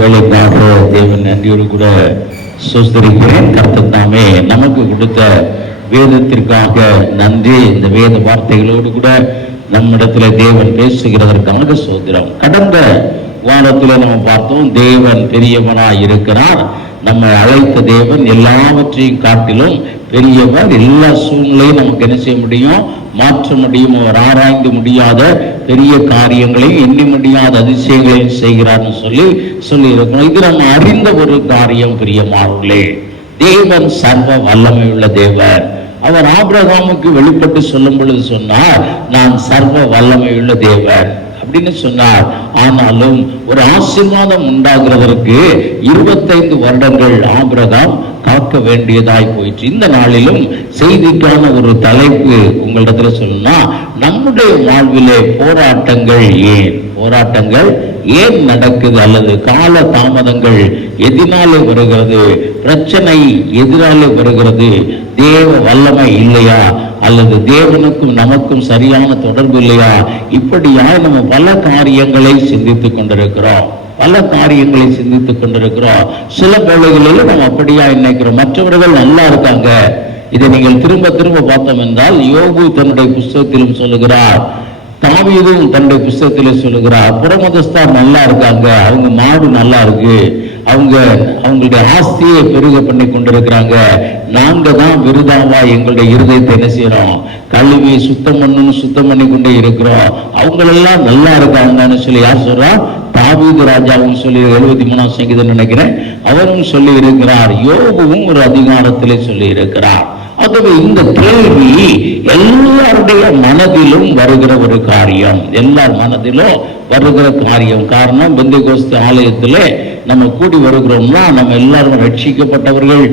வேலைக்காக தேவன் நன்றியோடு கூட சுஸ்தரிக்கிறேன். கர்த்தர் தாமே நமக்கு கொடுத்த வேதத்திற்காக நன்றி. இந்த வேத வார்த்தைகளோடு கூட நம்மிடத்துல தேவன் பேசுகிறதற்காக சோதரம். கடந்த வாரத்தில் நம்ம பார்த்தோம், தேவன் பெரியவனாய் இருக்கிறார். நம்மை அழைத்த தேவன் எல்லாவற்றையும் காட்டிலும் பெரியவர். எல்லா சூழ்நிலையும் நமக்கு என்ன செய்ய முடியும்? மாற்ற முடியும். அவர் ஆராய்ந்து முடியாத பெரிய காரியங்களையும் எண்ணி முடியாத அதிசயங்களையும் செய்கிறார்னு சொல்லி இருக்கணும். இது நம்ம அறிந்த ஒரு காரியம். பிரியமானவர்களே, தேவன் சர்வ வல்லமை உள்ள தேவன். அவர் ஆபிரகாமுக்கு வெளிப்பட்டு சொல்லும் பொழுது சொன்னார், நான் சர்வ வல்லமை உள்ள தேவன் அப்படின்னு சொன்னார். ஆனாலும் ஒரு ஆசீர்வாதம் உண்டாகிறதற்கு 25 வருடங்கள் ஆபிரகாம் காக்க வேண்டியதாய் போயிற்று. இந்த நாளிலும் செய்திக்கான ஒரு தலைப்பு உங்களிடத்துல சொல்லணும்னா, நம்முடைய வாழ்விலே போராட்டங்கள் ஏன் நடக்குது, அல்லது கால தாமதங்கள் எதினாலே வருகிறது, பிரச்சனை எதிராலே வருகிறது, தேவ வல்லமை இல்லையா, அல்லது தேவனுக்கும் நமக்கும் சரியான தொடர்பு இல்லையா? இப்படியா நம்ம பல காரியங்களை சிந்தித்துக் கொண்டிருக்கிறோம். சில வேளைகளில் நம்ம அப்படியா நினைக்கிறோம், மற்றவர்கள் நல்லா இருக்காங்க. இதை நீங்கள் திரும்ப திரும்ப பார்த்தோம் என்றால், யோபு தன்னுடைய புஸ்தகத்திலும் சொல்லுகிறார், தாவீதும் தன்னுடைய புஸ்தகத்திலே சொல்லுகிறார், புறமதஸ்தார் நல்லா இருக்காங்க, அவங்க மாடு நல்லா இருக்கு, அவங்களுடைய ஆஸ்தியை பெருக பண்ணி கொண்டிருக்கிறாங்க, நாங்க தான் விருதாவா எங்களுடைய இருதயத்தை என்ன செய்யறோம், கழுவி சுத்தம் பண்ணி கொண்டே இருக்கிறோம், அவங்களெல்லாம் நல்லா இருக்காங்கன்னு சொல்லி யார் சொல்றா? தாவீது ராஜாவும் சொல்லி 73ஆம் சங்கீதம் நினைக்கிறேன், அவரும் சொல்லி இருக்கிறார். யோபுவும் ஒரு அதிகாரத்திலே சொல்லி இருக்கிறார். ஆகவே இந்த கேள்வி எல்லாருடைய மனதிலும் வருகிற ஒரு காரியம், எல்லார் மனதிலும் வருகிற காரியம். காரணம், பெந்தெகோஸ்து ஆலயத்திலே நம்ம கூடி வருகிறோம்னா, நம்ம எல்லாரும் ரட்சிக்கப்பட்டவர்கள்,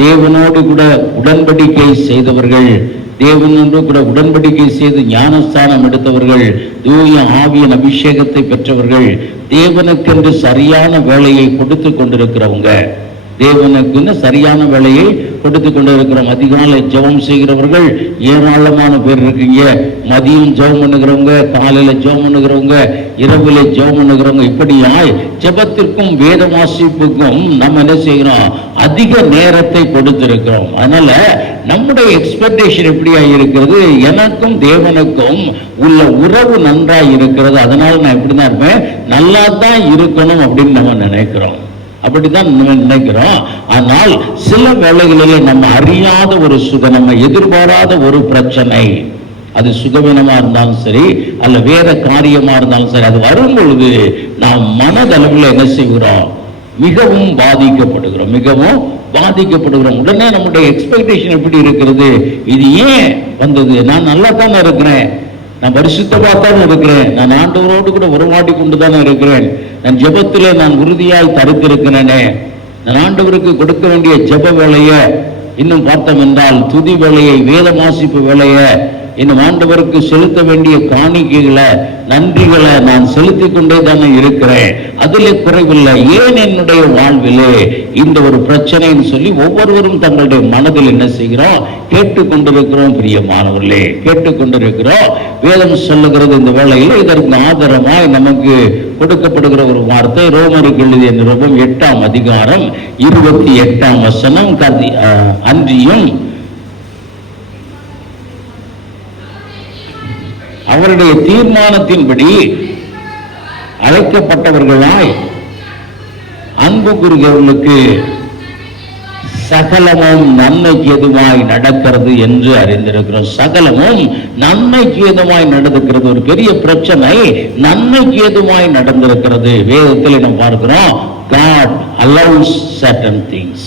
தேவனோடு கூட உடன்படிக்கை செய்தவர்கள், தேவனோடு கூட உடன்படிக்கை செய்து ஞானஸ்தானம் எடுத்தவர்கள், தூய ஆவியின் அபிஷேகத்தை பெற்றவர்கள், தேவனுக்கென்று சரியான வேலையை கொடுத்து கொண்டிருக்கிறவங்க, தேவனுக்குன்னு சரியான வேலையை கொடுத்து கொண்டு இருக்கிறோம். அதிகாலை ஜெபம் செய்கிறவர்கள் ஏராளமான பேர் இருக்கீங்க. மதியம் ஜெபம் பண்ணுகிறவங்க, காலையில ஜெபம் பண்ணுகிறவங்க, இரவுல ஜெபம் பண்ணுகிறவங்க, இப்படியாய் ஜெபத்திற்கும் வேத வாசிப்புக்கும் நம்ம என்ன செய்கிறோம்? அதிக நேரத்தை கொடுத்திருக்கிறோம். அதனால நம்முடைய எக்ஸ்பெக்டேஷன் எப்படியா இருக்கிறது? எனக்கும் தேவனுக்கும் உள்ள உறவு நன்றாய் இருக்கிறது, அதனால நான் எப்படிதான் இருப்பேன், நல்லா தான் இருக்கணும் அப்படின்னு நம்ம நினைக்கிறோம். அப்படித்தான் நினைக்கிறோம். ஆனால் சில வேளைகளில் நம்ம அறியாத ஒரு சுகம், நம்ம எதிர்பாராத ஒரு பிரச்சனை, அது சுகவீனமா இருந்தாலும் சரி, அல்ல வேற காரியமா இருந்தாலும் சரி, அது வரும் பொழுது நாம் மனதளவில் என்ன செய்கிறோம்? மிகவும் பாதிக்கப்படுகிறோம். உடனே நம்முடைய எக்ஸ்பெக்டேஷன் எப்படி இருக்கிறது? இது ஏன் வந்தது? நான் நல்லா தானே இருக்கிறேன், நான் பரிசுத்தமா தான் இருக்கிறேன், நான் ஆண்டவரோடு கூட உறவாடி கொண்டு தானே இருக்கிறேன், நான் ஜெபத்திலே நான் உறுதியாய் தரித்திருக்கிறேனே, நான் ஆண்டவருக்கு கொடுக்க வேண்டிய ஜெப வேலையை, இன்னும் பார்த்தோம் என்றால் துதி வேலையை, வேத வாசிப்பு வேலையை, இன்னும் ஆண்டவருக்கு செலுத்த வேண்டிய காணிக்கைகளை, நன்றிகளை நான் செலுத்தி கொண்டே தானே இருக்கிறேன், அதிலே குறைவில்லை, ஏன் என்னுடைய வாழ்விலே இந்த ஒரு பிரச்சனைன்னு சொல்லி ஒவ்வொருவரும் தங்களுடைய மனதில் என்ன செய்கிறோம்? கேட்டுக்கொண்டிருக்கிறோம். பிரியமானவர்களே, கேட்டுக்கொண்டிருக்கிறோம். வேதம் சொல்லுகிறது இந்த வேளையில் இதற்கு ஆதாரமாய் நமக்கு கொடுக்கப்படுகிற ஒரு வார்த்தை, ரோமருக்கு எழுதிய நிருபம் 8ஆம் அதிகாரம் 28ஆம் வசனம். அன்றியும் அவருடைய தீர்மானத்தின்படி அழைக்கப்பட்டவர்களாய் அன்பு கூறுகிறவர்களுக்கு சகலமும் நன்மைக்கு எதுவாய் நடக்கிறது என்று அறிந்திருக்கிறோம். சகலமும் நன்மைக்கு எதுவாய் நடந்திருக்கிறது. ஒரு பெரிய பிரச்சனை நன்மைக்கு எதுவாய் நடந்திருக்கிறது. வேதத்தில் நாம் பார்க்கிறோம், God allows certain things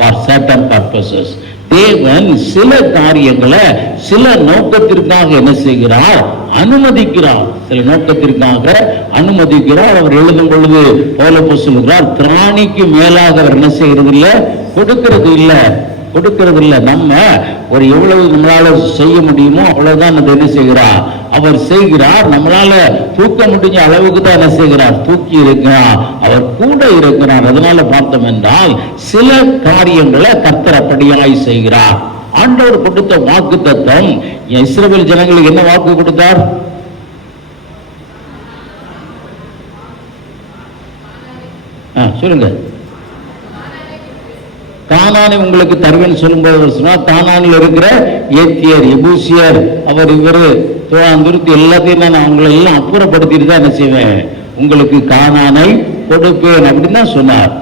for certain purposes. தேவன் சில காரியங்களை சில நோக்கத்திற்காக என்ன செய்கிறார்? அனுமதிக்கிறார். சில நோக்கத்திற்காக அனுமதிக்கிறார். அவர் எழுதும் பொழுது பவுல் சொல்லுகிறார், திராணிக்கு மேலாக அவர் என்ன செய்கிறது இல்லை, கொடுக்கிறது இல்லை. நம்ம ஒரு எவ்வளவு நம்மளால செய்ய முடியுமோ அவ்வளவுதான் அதை என்ன செய்கிறார்? அவர் செய்கிறார். நம்மளால தூக்க முடிஞ்ச அளவுக்கு தான் என்ன செய்கிறார்? தூக்கி இருக்கிறார். அவர் கூட இருக்கிறார். அதனால பார்த்தோம் என்றால் சில காரியங்களை கர்த்தர் அப்படியாய் செய்கிறார். ஆண்டவர் கொடுத்த வாக்கு தத்தம், இஸ்ரவேல் ஜனங்களுக்கு என்ன வாக்கு கொடுத்தார்? சொல்லுங்க. கானானை உங்களுக்கு தருவேன்னு சொல்லும்போது சொன்னா, கானானில் இருக்கிற ஏத்தியர், எபூசியர், அவர் இவரு நிறுத்தி எல்லாத்தையும் நான் அவங்களை எல்லாம் அப்புறப்படுத்திட்டு தான் என்ன செய்வேன், உங்களுக்கு கானானை கொடுப்பேன் அப்படின்னு தான் சொன்னார்.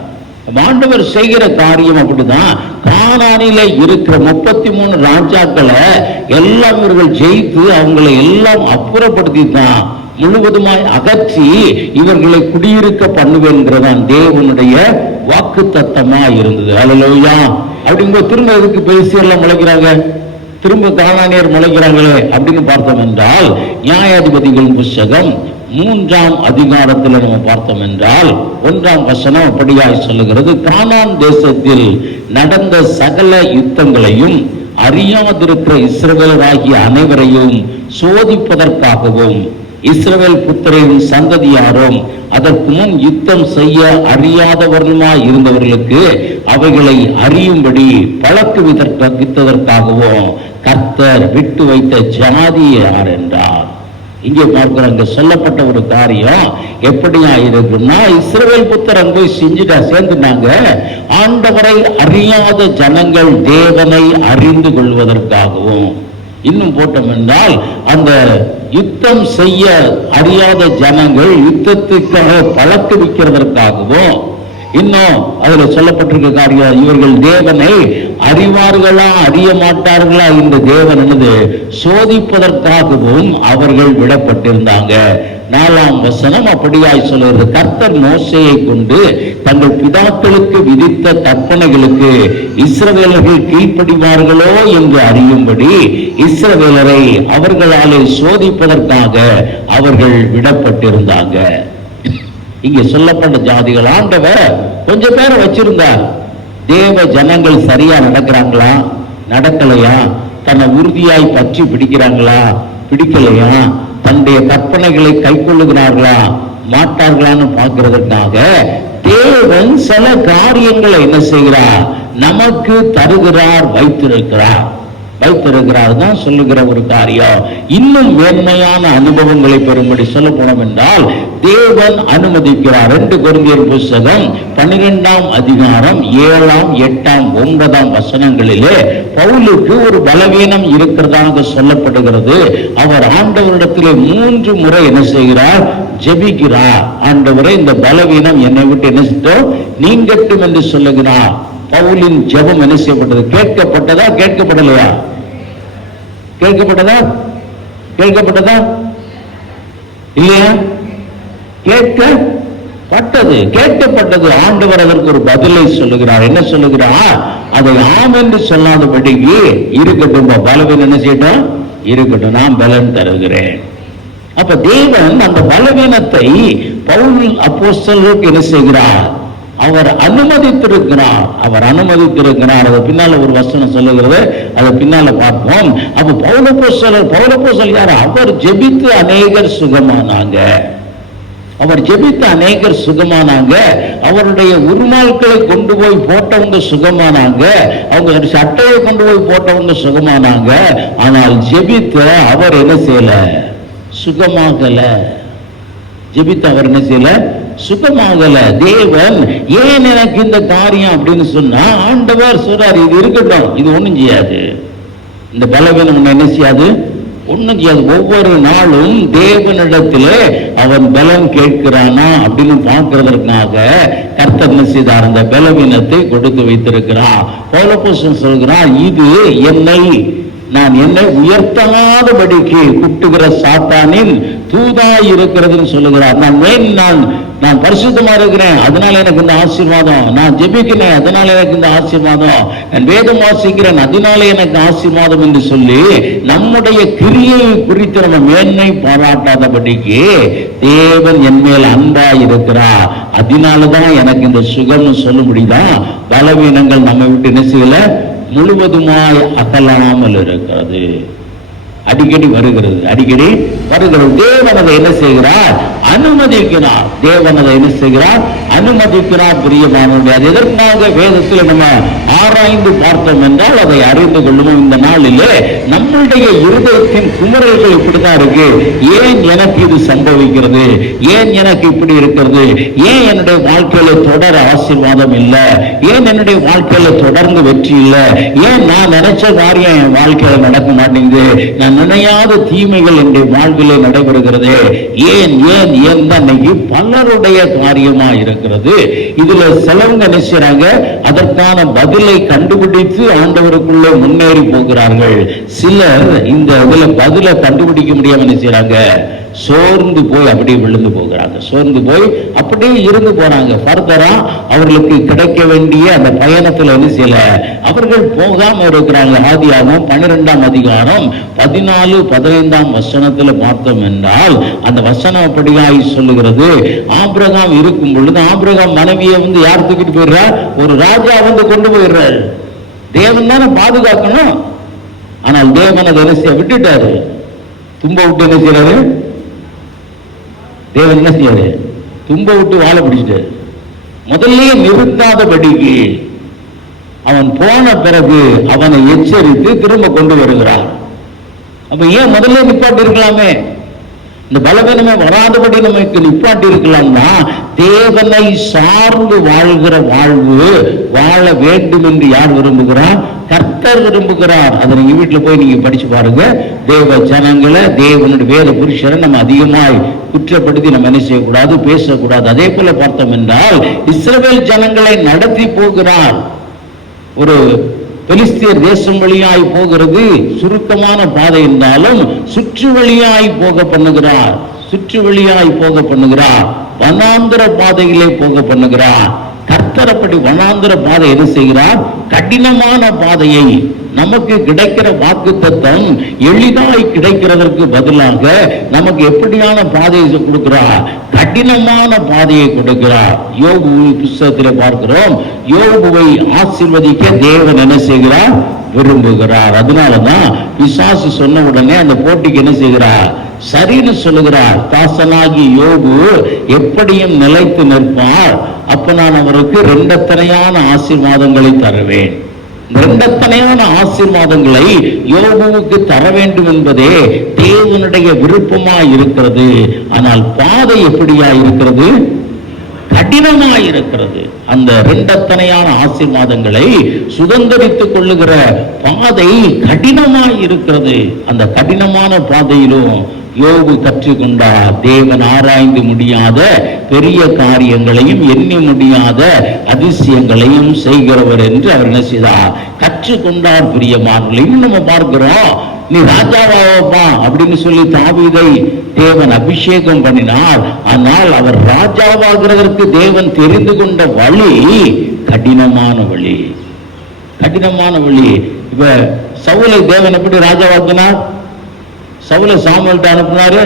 ஆண்டவர் செய்கிற காரியம் அப்படிதான். கானானில இருக்கிற 33 ராஜாக்களை எல்லாம் இவர்கள் ஜெயித்து அவங்களை எல்லாம் அப்புறப்படுத்தி தான் முழுவதுமாய் அகற்றி இவர்களை குடியிருக்க பண்ணுவேங்கிறதான் தேவனுடைய வாக்கு தத்தமா இருந்தது. அல்லேலூயா. அப்படிங்கும்போது திரும்ப எதுக்கு பேசி எல்லாம் முளைக்கிறாங்க, திரும்ப கானானியர் முளைக்கிறாங்களே அப்படின்னு பார்த்தோம் என்றால், நியாயாதிபதிகளின் புஸ்தகம் 3ஆம் அதிகாரத்தில் நம்ம பார்த்தோம் என்றால் 1ஆம் வசனம் அப்படியாய் சொல்லுகிறது, கானான் தேசத்தில் நடந்த சகல யுத்தங்களையும் அறியாதிருக்கிற இஸ்ரவேலராகிய அனைவரையும் சோதிப்பதற்காகவும் இஸ்ரவேல் புத்திரின் சந்ததியாரும் அதற்கு முன் யுத்தம் செய்ய அறியாதவர்களுமாய் இருந்தவர்களுக்கு அவைகளை அறியும்படி பழக்குவித்ததற்காகவும் கர்த்தர் விட்டு வைத்த ஜாதி யார் என்றார். இங்கே பார்க்கிறோம், இங்க சொல்லப்பட்ட ஒரு காரியம் எப்படியா இருக்குன்னா, இஸ்ரவேல் புத்திரன் போய் சேர்ந்துட்டாங்க. ஆண்டவரை அறியாத ஜனங்கள் தேவனை அறிந்து கொள்வதற்காகவும், இன்னும் போட்டோம் என்றால் அந்த யுத்தம் செய்ய அறியாத ஜனங்கள் யுத்தத்துக்காக பழக்குவிக்கிறதற்காகவும், இன்னும் அதுல சொல்லப்பட்டிருக்க காரியம், இவர்கள் தேவனை அறிவார்களா அறிய மாட்டார்களா இந்த தேவன் என்னது சோதிப்பதற்காகவும் அவர்கள் விடப்பட்டிருந்தாங்க. 4ஆம் வசனம் அப்படியாய் சொல்லுகிறது, கர்த்தர் மோசேயை கொண்டு தங்கள் பிதாக்களுக்கு விதித்த கற்பனைகளுக்கு இஸ்ரவேலர்கள் கீழ்ப்படிவார்களோ என்று அறியும்படி இஸ்ரவேலரை அவர்களாலே சோதிப்பதற்காக அவர்கள் விடப்பட்டிருந்தாங்க. இங்கே சொல்லப்பட்ட ஜாதிகள் ஆண்டவர் கொஞ்சம் பேரை வச்சிருந்தார். தேவ ஜனங்கள் சரியா நடக்கிறாங்களா நடக்கலையா, தன்னை உறுதியாய் பற்றி பிடிக்கிறாங்களா பிடிக்கலையா, தன்னுடைய கற்பனைகளை கை கொள்ளுகிறார்களா மாட்டார்களான்னு பார்க்கிறதுக்காக தேவன் சில காரியங்களை என்ன செய்கிறார், நமக்கு தருகிறார், வைத்திருக்கிறார் தான் சொல்லுகிற ஒரு காரியம். இன்னும் மேன்மையான அனுபவங்களை பெறும்படி சொல்ல போனோம் என்றால் தேவன் அனுமதிக்கிறார். 2 கொரிந்தியர் புஸ்தகம் 12ஆம் அதிகாரம் 7ஆம் 8ஆம் 9ஆம் வசனங்களிலே பவுலுக்கு ஒரு பலவீனம் இருக்கிறதாக சொல்லப்படுகிறது. அவர் ஆண்டவரிடத்திலே 3 முறை என்ன செய்கிறார், ஜெபிக்கிறார். ஆண்டவரே இந்த பலவீனம் என்னை விட்டு என்ன செய்யும் நீங்கட்டும் என்று சொல்லுகிறார். பவுலின் ஜெபம் என்ன செய்யப்பட்டது, கேட்கப்பட்டதா கேட்கப்படலையா, கேட்கப்பட்டதா இல்லையா, கேட்கப்பட்டது. ஆண்டவர் அதற்கு ஒரு பதிலை சொல்லுகிறார். என்ன சொல்லுகிறார், அதை ஆம் என்று சொல்லாதபடிக்கு இருக்கட்டும், பலவீனம் என்ன செய்யட்டும் இருக்கட்டும், நான் பலன் தருகிறேன். அப்ப தேவன் அந்த பலவீனத்தை பவுல் அப்போஸ்தலருக்கு என்ன செய்கிறார், அவர் அனுமதித்திருக்கிறார். அது பின்னால ஒரு வசனம் சொல்லுகிறது, அதை பின்னால பார்ப்போம். அப்ப பவுலப்போஸ்தலர் யார், அவர் ஜெபித்து அநேகர் சுகமானாங்க. அவருடைய உருமால்களை கொண்டு போய் போட்டவங்க சுகமானாங்க, அவங்க சட்டையை கொண்டு போய் போட்டவங்க சுகமானாங்க. ஆனால் ஜெபித்த அவர் என்ன செய்யல, சுகமாகல. சுகமாகல. தேவன் ஏன் எனக்கு இந்த காரியம் அப்படின்னு சொன்னா, ஆண்டவர் சொல்றார் இது இருக்கட்டும், இது ஒண்ணும் செய்யாது, இந்த பலவீனம் என்ன செய்யாது, ஒண்ணும் செய்யாது. ஒவ்வொரு நாளும் தேவனிடத்திலே அவன் பலம் கேட்கிறானா அப்படின்னு பார்க்கிறதற்காக கர்த்தர் என்ன செய்தார், அந்த பலவீனத்தை கொடுத்து வைத்திருக்கிறார். பவுலப்போஸ்தலன் சொல்கிறார், இது நான் என்னை உயர்த்தாதபடிக்கு குட்டுகிற சாத்தானின் தூதாய் இருக்கிறதுன்னு சொல்லுகிறார். நான் பரிசுத்தமா இருக்கிறேன், அதனால எனக்கு இந்த ஆசீர்வாதம். நான் ஜெபிக்கிறேன், அதனால எனக்கு இந்த ஆசீர்வாதம். நான் வேதம் வாசிக்கிறேன், அதனால எனக்கு ஆசீர்வாதம் என்று சொல்லி நம்முடைய கிரியை குறித்து நம்ம மேன்மை பாராட்டாதபடிக்கு தேவன் என் மேல் அன்பா இருக்கிறார், அதனாலதான் எனக்கு இந்த சுகம்னு சொல்ல முடியுதா. பலவீனங்கள் நம்ம விட்டு என்ன செய்யல, முழுவதுமாய் அகலாமல் இருக்கிறது. அடிக்கடி வருகிறது. தேவன் அதை என்ன செய்கிறார், அனுமதிக்கிறார். பிரியமானவர்களே, அது எதற்காக வேதத்தில் நம்ம ஆராய்ந்து பார்த்தோம் என்றால் அதை அறிந்து கொள்ளுவோம். இந்த நாளிலே நம்முடைய இருதயத்தின் குமரல்கள் இப்படித்தான் இருக்கு. ஏன் எனக்கு இது சம்பவிக்கிறது? ஏன் எனக்கு இப்படி இருக்கிறது? ஏன் என்னுடைய வாழ்க்கையில தொடர ஆசீர்வாதம் இல்லை? ஏன் என்னுடைய வாழ்க்கையில தொடர்ந்து வெற்றி இல்லை? ஏன் நான் நினைச்ச காரியம் என் வாழ்க்கையில நடக்க மாட்டேங்குது? நான் நினையாத தீமைகள் என்னுடைய வாழ்விலே நடைபெறுகிறது. ஏன் ஏன் ஏன் தான் இன்னைக்கு பலருடைய காரியமா இருக்கிறது. இதுல சிலவங்க நினைச்சாங்க அதற்கான பதிலை கண்டுபிடித்து ஆண்டவருக்குள்ளே முன்னேறி போகிறார்கள். சிலர் இந்த இதுல பதிலை கண்டுபிடிக்க முடியாம நினைச்சாங்க, சோர்ந்து போய் அப்படியே விழுந்து போகிறாங்க. சோர்ந்து போய் அப்படியே இருந்து போறாங்க. ஃபர்தரா அவர்களுக்கு கிடைக்க வேண்டிய அந்த பயணத்துல என்ன செய்யல, அவர்கள் போகாம இருக்கிறாங்க. ஆதியாகமம் 12ஆம் அதிகாரம் 14, 15ஆம் வசனத்துல பார்த்தோம் என்றால் அந்த வசனம் அப்படியாய் சொல்லுகிறது. ஆபிரகாம் இருக்கும் பொழுது ஆபிரகாம் மனைவியை வந்து யார் தூக்கிட்டு போயிடுறா? ஒரு ராஜா வந்து கொண்டு போயிடுறார். தேவன் தானே பாதுகாக்கணும். ஆனால் தேவன் அதை என்ன விட்டுட்டாரு. தும்ப விட்டு என்ன செய்யறாரு? தேவன் என்ன செய்யாரு? தும்ப விட்டு வாழை பிடிச்சிட்டாரு. முதல்ல நிறுத்தாதபடிக்கு அவன் போன பிறகு அவனை எச்சரித்து திரும்ப கொண்டு வருகிறார். அப்ப ஏன் முதல்ல நிப்பாட்டி இருக்கலாமே? இந்த பலவீனமே வராதபடி நமக்கு நிப்பாட்டி இருக்கலாம்னா, தேவனை சார்ந்து வாழ்கிற வாழ்வு வாழ வேண்டும் என்று யார் விரும்புகிறார்? கர்த்தர் விரும்புகிறார். அதை நீங்க வீட்டுல போய் நீங்க படிச்சு பாருங்க. தேவ ஜனங்களை, தேவனுடைய வேத புருஷரை நம்ம அதிகமாய் குற்றப்படுத்தி நம்ம என்ன செய்யக்கூடாது, பேசக்கூடாது. அதே போல பார்த்தோம் என்றால் இஸ்ரவேல் ஜனங்களை நடத்தி போகிறார். ஒரு பெலிஸ்தியர் தேசம் வழியாய் போகிறது சுருக்கமான பாதை என்றாலும் சுற்று வழியாய் போக பண்ணுகிறார். சுற்று வழியாய் போக பண்ணுகிறார். வனாந்திர பாதையிலே போக பண்ணுகிறார். கர்த்தர் அப்படி வனாந்திர பாதை என்ன செய்கிறார்? கடினமான பாதையை, நமக்கு கிடைக்கிற வாக்குத்தத்தம் எளிதாய் கிடைக்கிறதற்கு பதிலாக நமக்கு எப்படியான பாதையை கொடுக்கிறார்? கடினமான பாதையை கொடுக்கிறார். யோபு புத்தகத்தில் பார்க்கிறோம், யோபுவை ஆசீர்வதிக்க தேவன் என்ன செய்கிறார்? விரும்புகிறார். அதனாலதான் பிசாசு சொன்ன உடனே அந்த போட்டிக்கு என்ன செய்கிறார்? சரின்னு சொல்லுகிறார். தாசனாகி யோபு எப்படியும் நிலைத்து நிற்பார். அப்ப நான் அவருக்கு இரண்டத்தனையான ஆசீர்வாதங்களை தருவேன். இரண்டத்தனையான ஆசீர்வாதங்களை யோபுவுக்கு தர வேண்டும் என்பதே தேவனுடைய விருப்பமாய் இருக்கிறது. ஆனால் பாதை எப்படியா இருக்கிறது? கடினமாய் இருக்கிறது. அந்த இரண்டத்தனையான ஆசீர்வாதங்களை சுதந்திரித்துக் கொள்ளுகிற பாதை கடினமாய் இருக்கிறது. அந்த கடினமான பாதையிலும் யோபு கற்றுக்கொண்டார். தேவன் ஆராய்ந்து முடியாத பெரிய காரியங்களையும் எண்ணி முடியாத அதிசயங்களையும் செய்கிறவர் என்று அவர் என்ன செய்தார்? கற்றுக்கொண்டார். பிரியமானவர்களே, இன்னும் நம்ம பார்க்கிறோம், நீ ராஜாவாப்பா அப்படின்னு சொல்லி தாவீதை தேவன் அபிஷேகம் பண்ணினார். ஆனால் அவர் ராஜாவாகிறதற்கு தேவன் தெரிந்து கொண்ட வழி கடினமான வழி. கடினமான வழி. இப்ப சவுலை தேவன் எப்படி ராஜாவாக்கினார்? சவுலை சாமுவேல்ட்ட அனுப்பினாரு.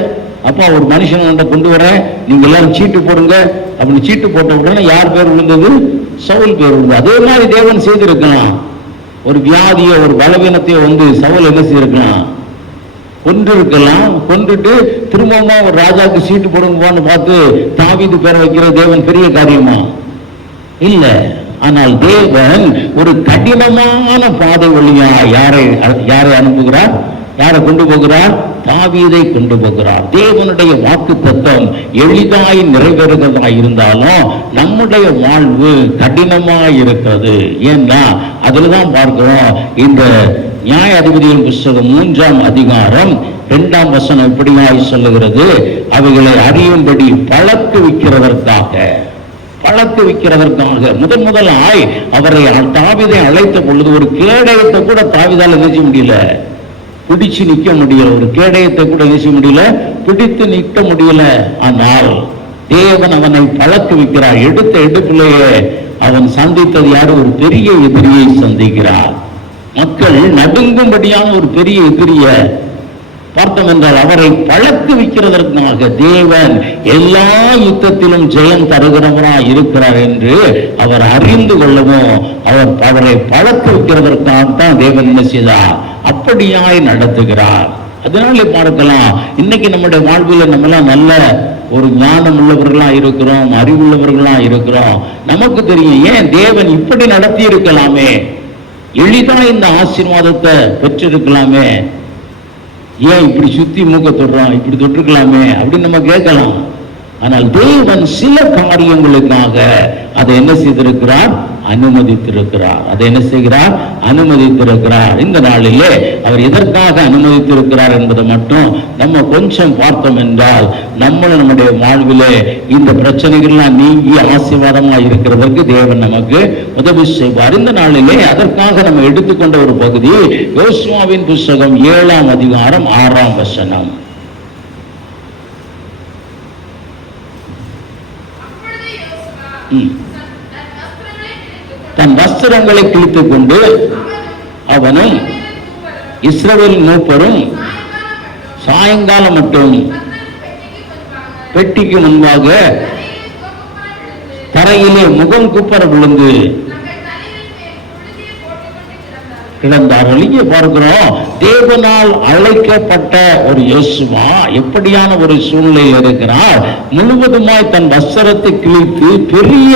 அப்பா ஒரு மனுஷன் கொண்டு வர, நீங்க எல்லாரும் சீட்டு போடுங்க அப்படின்னு சீட்டு போட்ட உடனே யார் பேர் விழுந்தது? சவுல் பேர் விழுந்தது. அதே மாதிரி தேவன் செய்திருக்கலாம். ஒரு வியாதியோ ஒரு பலவீனத்தையோ வந்து சவுல் என்ன செய்திருக்கலாம்? கொன்று இருக்கலாம். கொன்றுட்டு திரும்பமா ஒரு ராஜாவுக்கு சீட்டு போடுங்கன்னு பார்த்து தாவீது பேரை வைக்கிற தேவன் பெரிய காரியமா? இல்ல. ஆனால் தேவன் ஒரு கடினமான பாதை வழியா யாரை அனுப்புகிறார்? யாரை கொண்டு போகிறார்? தாவீதை கொண்டு போகிறார். தேவனுடைய வாக்கு தத்தம் எளிதாய் நிறைவேறுகிறதாய் இருந்தாலும் நம்முடைய வாழ்வு கடினமாய் இருக்கிறது. ஏன்னா அதுலதான் பார்க்கிறோம். இந்த நியாயாதிபதியின் புத்தகம் 3ஆம் அதிகாரம் 2ஆம் வசனம் எப்படியாய் சொல்லுகிறது? அவைகளை அறியும்படி பழக்குவிக்கிறதற்காக முதலாய் அவரை தாவீதை அழைத்த பொழுது ஒரு கேடயத்தை கூட தாவீதால் நினைச்ச முடியல, பிடிச்சு நிற்க முடியல. ஒரு கேடயத்தை கூட நினைச்ச முடியல, பிடித்து நிற்க முடியல. ஆனால் தேவன் அவனை பழக்குவிக்கிறார். எடுத்த எடுப்பிலேயே அவன் சந்தித்தது யாரு? ஒரு பெரிய எதிரியை சந்திக்கிறார். மக்கள் நடுங்கும்படியான ஒரு பெரிய எதிரிய பார்த்தோம் என்றால் அவரை பழக்குவிக்கிறதற்காக தேவன் எல்லா யுத்தத்திலும் ஜெயம் தருகிறவராய் இருக்கிறார் என்று அவர் அறிந்து கொள்ளவும் அவரை பழக்குவிக்கிறதற்காகத்தான் தேவன் என்ன செய்தார்? அப்படியாய் நடத்துகிறார். அதனால பார்க்கலாம், இன்னைக்கு நம்முடைய வாழ்வில் நம்மளாம் நல்ல ஒரு ஞானம் உள்ளவர்களா இருக்கிறோம், அறிவுள்ளவர்களா இருக்கிறோம். நமக்கு தெரியும், ஏன் தேவன் இப்படி நடத்தி இருக்கலாமே, எளிதா இந்த ஆசீர்வாதத்தை பெற்றிருக்கலாமே, ஏன் இப்படி சுத்தி மூக்க தொடுறான், இப்படி தொட்டிருக்கலாமே அப்படின்னு நம்ம கேட்கலாம். ஆனால் தேவன் சில காரியங்களுக்காக அதை என்ன செய்திருக்கிறார்? அனுமதித்திருக்கிறார். அதை என்ன செய்கிறார்? அனுமதித்திருக்கிறார். இந்த நாளிலே அவர் எதற்காக அனுமதித்திருக்கிறார் என்பதை மட்டும் நம்ம கொஞ்சம் பார்த்தோம் என்றால் நம்முடைய வாழ்விலே இந்த பிரச்சனைகள்லாம் நீங்கி ஆசீர்வாதமா இருக்கிறதற்கு தேவன் நமக்கு உதவி செய்வார். இந்த நாளிலே அதற்காக நம்ம எடுத்துக்கொண்ட ஒரு பகுதி யோசுவாவின் புஸ்தகம் 7ஆம் அதிகாரம் 6ஆம் வசனம். தன் வஸ்திரங்களை கிழித்துக் கொண்டு அவனும் இஸ்ரவேல் மூப்பரும் சாயங்காலம் மட்டும் பெட்டிக்கு முன்பாக தரையிலே முகம் குப்பர விழுந்து கிடந்தார்கள். இங்கே பார்க்கிறோம், தேவனால் அழைக்கப்பட்ட ஒரு யோசுவா எப்படியான ஒரு சூழ்நிலையில் இருக்கிறார்? முழுவதுமாய் தன் வஸ்திரத்தை கிழித்து பெரிய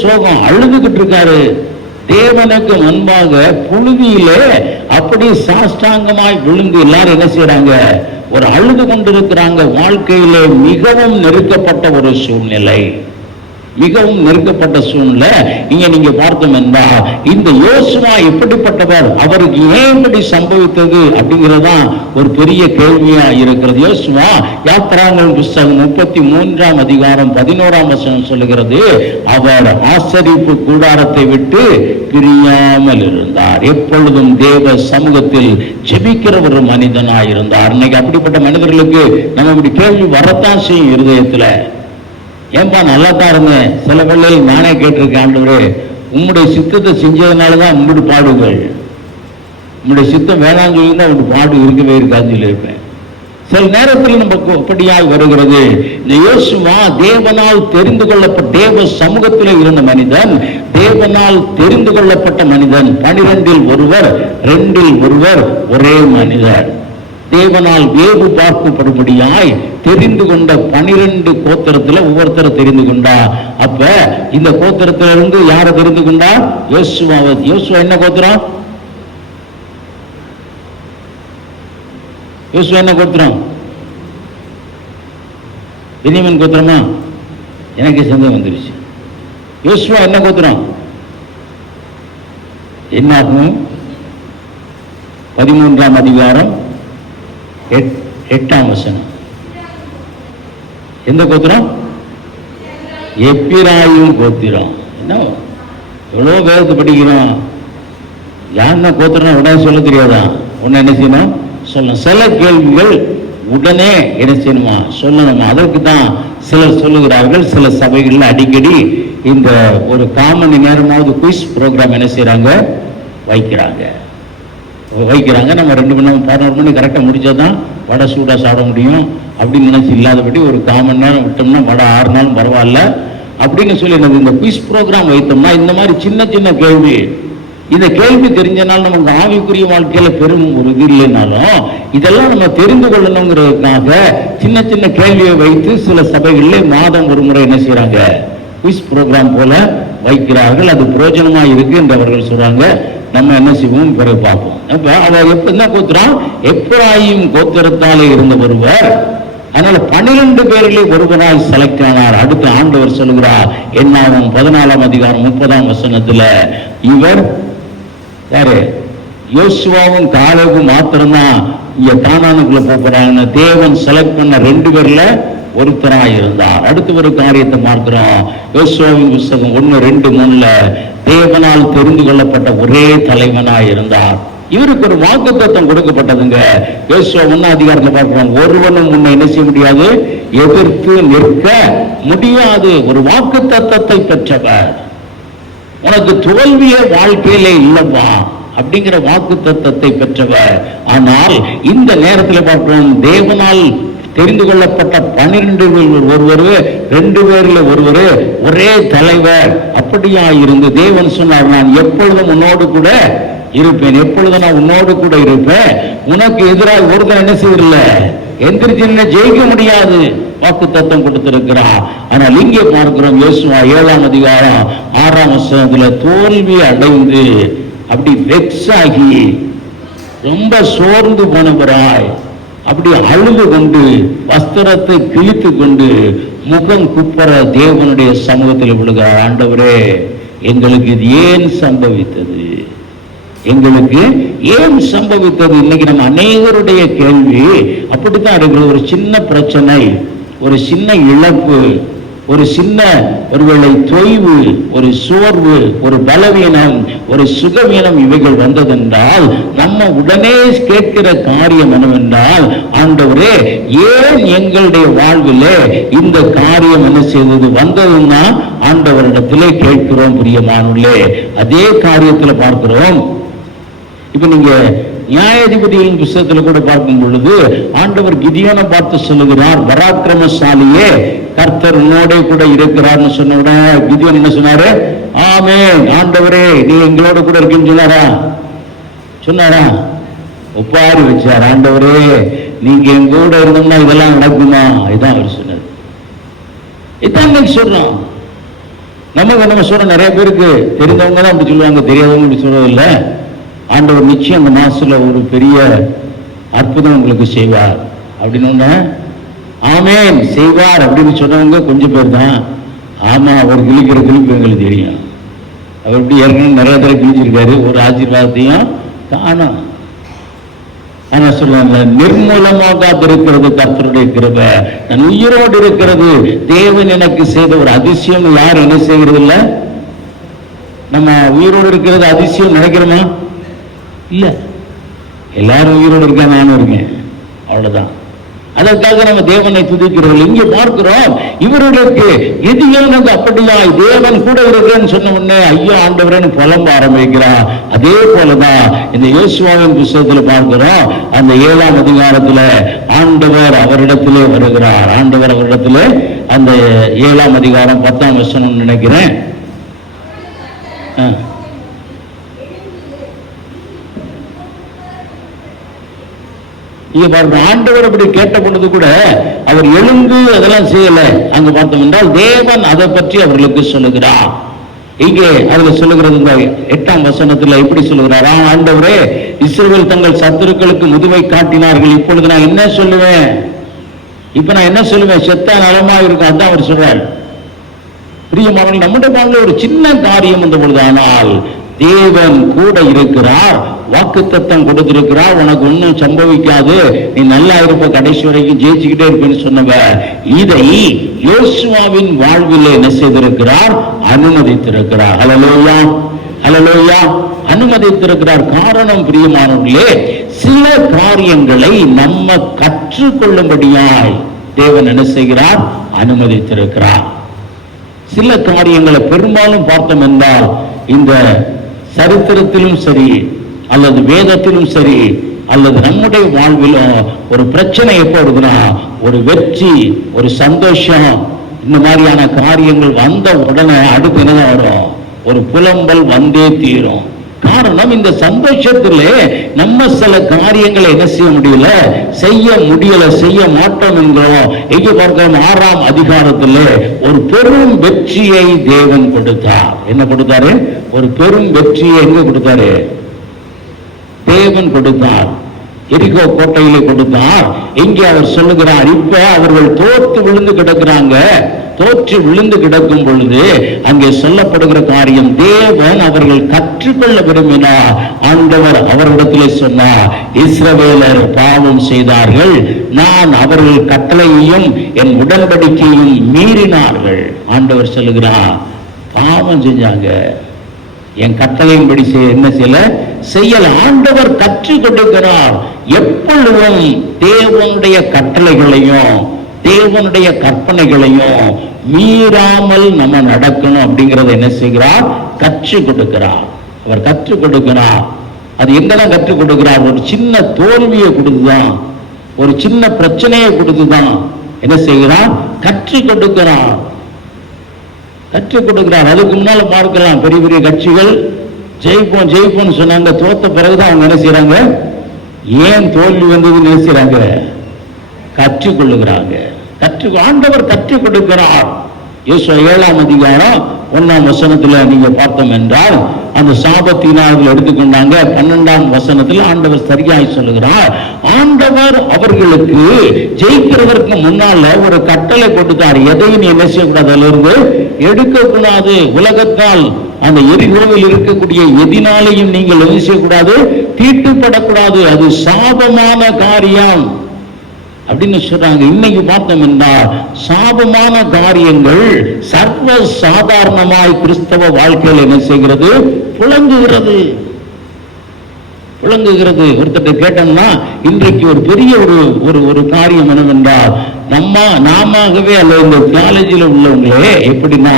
சோகம் அழுதுகிட்டு இருக்காரு. தேவனுக்கு முன்பாக புழுதியிலே அப்படி சாஷ்டாங்கமாய் விழுந்து எல்லாரும் என்ன செய்யறாங்க? ஒரு அழுது கொண்டிருக்கிறாங்க. வாழ்க்கையிலே மிகவும் நெருக்கப்பட்ட ஒரு சூழ்நிலை, மிகவும் நெருக்கப்பட்ட சூழ்நிலை. இங்க நீங்க பார்த்தோம் என்றால் இந்த யோசுவா எப்படிப்பட்டவர், அவருக்கு ஏன் இப்படி சம்பவித்தது அப்படிங்கிறதான் ஒரு பெரிய கேள்வியா இருக்கிறது. யோசுவா யாத்திராகமம் புஸ்தகம் 33ஆம் அதிகாரம் 11ஆம் வசனம் சொல்லுகிறது, அவர் ஆசரிப்பு கூடாரத்தை விட்டு பிரியாமல் இருந்தார். எப்பொழுதும் தேவ சமூகத்தில் ஜெபிக்கிற ஒரு மனிதனாயிருந்தார். இன்னைக்கு அப்படிப்பட்ட மனிதர்களுக்கு நம்ம இப்படி கேள்வி வரத்தான் செய்யும் இருதயத்துல. ஏன்பா நல்லா தான் இருந்தேன், சில வேளையில் நானே கேட்டிருக்கேன், ஆண்டவரே உம்முடைய சித்தத்தை செஞ்சதுனாலதான் உங்களுடைய பாடுகள், உங்களுடைய சித்தம் வேணாம் சொல்லியிருந்தா உங்களுடைய பாடு இருக்கவே இருக்காதுன்னு சொல்லியிருப்பேன். சில நேரத்தில் நமக்கு அப்படியாய் வருகிறது. இந்த யோசுவா தேவனால் தெரிந்து கொள்ளப்பட்ட, தேவ சமூகத்தில் இருந்த மனிதன், தேவனால் தெரிந்து கொள்ளப்பட்ட மனிதன். 12இல் ஒருவர், 2இல் ஒருவர், ஒரே மனிதர். தேவனால் வேவு பார்க்கப்படும்படியாய் தெரிந்து கொண்ட 12 கோத்திரத்துல ஒவ்வொருத்தரை தெரிந்து கொண்டா. அப்ப இந்த கோத்திரத்திலிருந்து யாரை தெரிந்து கொண்டா? யோசுவாவை. யோசுவா என்ன கோத்திரம்? யோசுவா என்ன கோத்திரம்? பென்யமீன் கோத்திரமா? எனக்கு சந்தேகம் வந்துருச்சு. யோசுவா என்ன கோத்திரம்? என்ன ஆகும்? 13ஆம் அதிகாரம் 8ஆம் வசனம். எந்த கோத்திரம்? எப்பிராயிம் கோத்திரம். என்ன எவ்வளவு வேதத்தை படிக்கிறோம், யாருன்னா கோத்திரம் உடனே சொல்ல தெரியாதா? உடனே என்ன செய்யணும்? சொல்லணும். சில கேள்விகள் உடனே என்ன செய்யணுமா? சொல்லணுமா? அதற்கு தான் சிலர் சொல்லுகிறார்கள். சில சபைகளில் அடிக்கடி இந்த ஒரு 1/4 மணி நேரமாவது குயிஸ் ப்ரோக்ராம் என்ன செய்யறாங்க? வைக்கிறாங்க. நம்ம 2 மணி நேரம் 11 மணி கரெக்டாக முடிச்சாதான் வடை சூடாக சாப்பிட முடியும் அப்படின்னு நினைச்சு இல்லாதபடி ஒரு 1/4 மணி நேரம் விட்டோம்னா வடை 6 நாளும் பரவாயில்ல அப்படின்னு சொல்லி இந்த குயிஸ் ப்ரோக்ராம் வைத்தோம்னா இந்த மாதிரி சின்ன சின்ன கேள்வி, இந்த கேள்வி தெரிஞ்சனால நமக்கு ஆவிக்குரிய வாழ்க்கையில பெரும் ஒரு இது இல்லைனாலும் இதெல்லாம் நம்ம தெரிந்து கொள்ளணுங்கிறதுக்காக சின்ன சின்ன கேள்வியை வைத்து சில சபைகளிலே மாதம் ஒரு முறை என்ன செய்யறாங்க? குயிஸ் ப்ரோக்ராம் போல வைக்கிறார்கள். அது பிரயோஜனமா இருக்கு என்று அவர்கள் சொல்றாங்க. நம்ம என்ன செய்வோம் பிறகு பார்ப்போம். அப்ப அவர் என்ன கோத்திரம்? எப்பிராயிம் கோத்திரத்தாலே இருந்த ஒருவர். அதனால 12 பேரிலே ஒருவராய் செலக்ட் ஆனார். அடுத்த ஆண்டவர் சொல்லுகிறார், என்னாகும் 14ஆம் அதிகாரம் 30ஆம் வசனத்துல, இவர் யாரு? யோசுவாவும் காலேபும் மாத்திரம்தான் இங்க கானானுக்குள்ள போறாங்க. தேவன் செலக்ட் பண்ண 2 பேர்ல ஒருத்தராய் இருந்தார். அடுத்த ஒரு காரியத்தை பார்க்கிறோம். யோசுவாவின் புஸ்தகம் 1, 2, 3ல தேவனால் தெரிந்து கொள்ளப்பட்ட ஒரே தலைவனாய் இருந்தார். இவருக்கு ஒரு வாக்குத்தத்தம் கொடுக்கப்பட்டதுங்க. யோசுவா 1ஆம் அதிகாரத்தை பார்க்கிறோம். ஒருவனும் முன்ன என்ன செய்ய முடியாது? எதிர்த்து நிற்க முடியாது. ஒரு வாக்குத்தத்தத்தை பெற்றவர். உனக்கு தோல்விய வாழ்க்கையிலே இல்லவா அப்படிங்கிற வாக்குத்தத்தத்தை பெற்றவர். ஆனால் இந்த நேரத்தில் பார்க்கிறோம், தேவனால் தெரிந்து கொள்ளப்பட்ட 12 ஒருவர், 2 பேர்ல ஒருவர், ஒரே தலைவர். அப்படியா இருந்து தேவன் சொன்னார், நான் எப்பொழுதும் உன்னோடு கூட இருப்பேன், எப்பொழுதும் நான் உன்னோடு கூட இருப்பேன். உனக்கு எதிராக ஒருத்தர் என்ன செய்யல, எந்திரிச்சு ஜெயிக்க முடியாது. வாக்குத்தத்தம் கொடுத்திருக்கிறார். ஆனால் இங்கே பார்க்கிறோம் யோசுவா 7ஆம் அதிகாரம் 6ஆம் வசனத்துல தோல்வி அடைந்து அப்படி வெக்ஸ் ஆகி ரொம்ப சோர்ந்து போனவராய் அப்படி அழுது கொண்டு வஸ்திரத்தை கிழித்து கொண்டு முகம் குப்பர தேவனுடைய சமூகத்தில் விழுகிறார். ஆண்டவரே, எங்களுக்கு இது ஏன் சம்பவித்தது? எங்களுக்கு ஏன் சம்பவித்தது? இன்னைக்கு நம்ம அநேகருடைய கேள்வி அப்படித்தான் இருக்கிற. ஒரு சின்ன பிரச்சனை, ஒரு சின்ன இழப்பு, ஒரு சின்ன ஒருவேளை தொய்வு, ஒரு சோர்வு, ஒரு பலவீனம், ஒரு சுகவீனம் இவைகள் வந்ததென்றால் நம்ம உடனே கேட்கிற காரியம் என்னவென்றால், ஆண்டவரே, ஏன் எங்களுடைய வாழ்விலே இந்த காரியம் என்ன செய்தது வந்ததுன்னா ஆண்டவரிடத்திலே கேட்கிறோம். பிரியமானவர்களே, அதே காரியத்தில் பார்க்கிறோம். இப்ப நீங்க நியாயாதிபதிகளின் புத்தகத்தில் கூட பார்க்கும் பொழுது ஆண்டவர் கிதியோனை பார்த்து சொல்லுகிறார், பராக்கிரமசாலியே, கர்த்தர் உன்னோட கூட இருக்கிறார்னு சொன்ன உடனே கிதியோன் என்ன சொன்னாரு? ஆமென், ஆண்டவரே நீ எங்களோட கூட இருக்கீன்னு சொன்னாரா? ஒப்பாரி வச்சார். ஆண்டவரே, நீங்க எங்க கூட இருந்தோம்னா இதெல்லாம் நடக்குமா? இதான் அவர் சொன்னார். இதான் சொல்றோம். நம்ம சொல்றோம். நிறைய பேருக்கு தெரிந்தவங்க தான் அப்படி சொல்லுவாங்க, தெரியாதவங்க இப்படி சொல்றதில்லை. ஆண்டவர் நிச்சயம் அந்த மாசத்துல ஒரு பெரிய அற்புதம் உங்களுக்கு செய்வார் அப்படின்னு ஆமென் செய்வார் அப்படின்னு சொன்னவங்க கொஞ்சம் பேர் தான். ஆமா, அவர் கிழிக்கிற கிழிப்பு எங்களுக்கு தெரியும். அவர் எப்படி ஏற்கனவே நிறைய தடவை கிழிச்சிருக்காரு, ஒரு ஆசீர்வாதத்தையும் காணும். ஆனா சொல்லுவாங்க, நிர்மூலமாக இருக்கிறது கர்த்தருடைய கிருபை, நான் உயிரோடு இருக்கிறது தேவன் எனக்கு செய்த ஒரு அதிசயம். யார் என்ன செய்கிறது இல்லை? நம்ம உயிரோடு இருக்கிறது அதிசயம் நினைக்கிறோமா? இல்ல, எல்லாரும் உயிரோடு இருக்கேன், நானும் இருக்கேன், அவ்வளவுதான். அதற்காக நம்ம தேவனை துதிக்கிறோம். இங்கே பார்க்கிறோம், இவர்களுக்கு எதியோனுக்கு அப்படியாய் தேவன் கூட இருக்கிறேன்னு சொன்ன உடனே ஐயோ ஆண்டவரேன்னு புலம்ப ஆரம்பிக்கிறார். அதே போலதான் இந்த யோசுவாவின் புத்தகத்தில் பார்க்கிறோம். அந்த 7ஆம் அதிகாரத்துல ஆண்டவர் அவரிடத்திலே வருகிறார். ஆண்டவர் அவரிடத்திலே அந்த 7ஆம் அதிகாரம் 10ஆம் வசனம் நினைக்கிறேன். ஆண்டவர் அப்படி கேட்ட பொழுது கூட அவர் எழுந்து அதெல்லாம் செய்யல. அங்கு பார்த்தோம் என்றால் தேவன் அதை பற்றி அவர்களுக்கு சொல்லுகிறார். இங்கே அதுல சொல்லுகிறது இந்த 8ஆம் வசனத்துல எப்படி சொல்லுகிறார்? ஆண்டவரே, இஸ்ரவேல் தங்கள் சத்துருக்களுக்கு முதுமை காட்டினார்கள், இப்பொழுது நான் என்ன சொல்லுவேன்? இப்ப நான் என்ன சொல்லுவேன்? செத்தா நலமா இருக்கும். அதான் அவர் சொல்றார். பிரியமானவர்களே, நம்முடைய வாழ்க்கையில் ஒரு சின்ன காரியம் வந்த பொழுது ஆனால் தேவன் கூட இருக்கிறார், வாக்குத்தத்தம் கொடுத்திருக்கிறார், உனக்கு ஒன்றும் சம்பவிக்காது, நீ நல்லா இருப்ப, கடைசி வரைக்கும் ஜெயிச்சுக்கிட்டே இருப்பேன்னு சொன்னவ இதை யோசுவாவின் வாழ்வில் என்ன செய்திருக்கிறார்? அனுமதித்திருக்கிறார். ஹல்லேலூயா, ஹல்லேலூயா, அனுமதித்திருக்கிறார். காரணம் பிரியமானவர்களே, சில காரியங்களை நம்ம கற்றுக்கொள்ளும்படியாய் தேவன் என்ன செய்கிறார்? அனுமதித்திருக்கிறார். சில காரியங்களை பெரும்பாலும் பார்த்தோம் என்றால் இந்த சரித்திரத்திலும் சரி அல்லது வேதத்திலும் சரி அல்லது நம்முடைய வாழ்விலும் ஒரு பிரச்சனை எப்ப வருதுன்னா, ஒரு வெற்றி, ஒரு சந்தோஷம், இந்த மாதிரியான காரியங்கள் வந்த உடனே அடுத்து என்ன வரும்? ஒரு புலம்பல் வந்தே தீரும். காரணம், இந்த சந்தோஷத்திலே நம்ம சில காரியங்களை என்ன செய்ய முடியல, செய்ய மாட்டோம் என்கிறோம். எங்க பார்க்கிறோம்? 6ஆம் அதிகாரத்தில் ஒரு பெரும் வெற்றியை தேவன் கொடுத்தார். என்ன கொடுத்தாரு? ஒரு பெரும் வெற்றியை எங்க கொடுத்தாரு? தேவன் கொடுத்தார். எரிகோ கோட்டையிலே கொடுத்தார். இங்கே அவர் சொல்லுகிறார், இப்ப அவர்கள் தோற்று விழுந்து கிடக்கிறாங்க. தோற்று விழுந்து கிடக்கும் பொழுது அங்கே சொல்லப்படுகிற காரியம், தேவன் அவர்கள் கற்றுக்கொள்ள விரும்பினார். ஆண்டவர் அவரிடத்திலே சொன்னார், இஸ்ரவேலர் பாவம் செய்தார்கள், நான் அவர்கள் கட்டளையையும் என் உடன்படிக்கையும் மீறினார்கள். ஆண்டவர் சொல்லுகிறார், பாவம் செஞ்சாங்க, என் கட்டளையின்படி என்ன செய்யல. ஆண்டவர் கற்றுக் கொடுக்கிறார். எப்பொழுதும் தேவனுடைய கட்டளைகளையும் தேவனுடைய கற்பனைகளையும் மீறாமல் நம்ம நடக்கணும் அப்படிங்கறத என்ன செய்கிறார்? கற்றுக் கொடுக்கிறார். அவர் கற்றுக் கொடுக்கிறார். அது எங்கெல்லாம் கற்றுக் கொடுக்கிறார்? ஒரு சின்ன தோல்வியை கொடுத்துதான், ஒரு சின்ன பிரச்சனையை கொடுத்துதான் என்ன செய்கிறார்? கற்றுக் கொடுக்கிறார். அதுக்கு முன்னால பார்க்கலாம், பெரிய பெரிய கட்சிகள் ஜெயிப்போம் சொன்னாங்க. தோத்த பிறகுதான் அவங்க என்ன செய்யறாங்க? ஏன் தோல்வி வந்ததுன்னு என்ன செய்யறாங்க? கற்றுக்கொள்ளுகிறாங்க. ஆண்டவர் கற்றுக் கொடுக்கிறார். யோசுவா 7ஆம் அதிகாரம் 1ஆம் வசனத்துல நீங்க பார்த்தோம் என்றால் அந்த சாபத்தினார்கள் எடுத்துக்கொண்டாங்க. 12ஆம் வசனத்துல ஆண்டவர் சரியாய் சொல்லுகிறார். ஆண்டவர் அவர்களுக்கு ஜெயிக்கிறதற்கு முன்னால ஒரு கட்டளை கொடுத்தார். எதையும் நீ என்ன செய்யக்கூடாது, அதுல இருந்து எடுக்கக்கூடாது. உலகத்தால் அந்த எரிகோவில் இருக்கக்கூடிய எதினாலையும் நீங்கள் என்ன செய்யக்கூடாது, தீட்டுப்படக்கூடாது. அது சாபமான காரியம் அப்படின்னு சொல்றாங்க. இன்னைக்கு பார்த்தோம் என்றால் சாபமான காரியங்கள் சர்வ சாதாரணமாய் கிறிஸ்தவ வாழ்க்கையில் என்ன செய்கிறது, புழங்குகிறது. ஒருத்தர் கேட்டோம்னா இன்றைக்கு ஒரு பெரிய ஒரு காரியம் என்னவென்றால் நாமவே அல்ல இந்த தியாலஜியில உள்ளவங்களே எப்படின்னா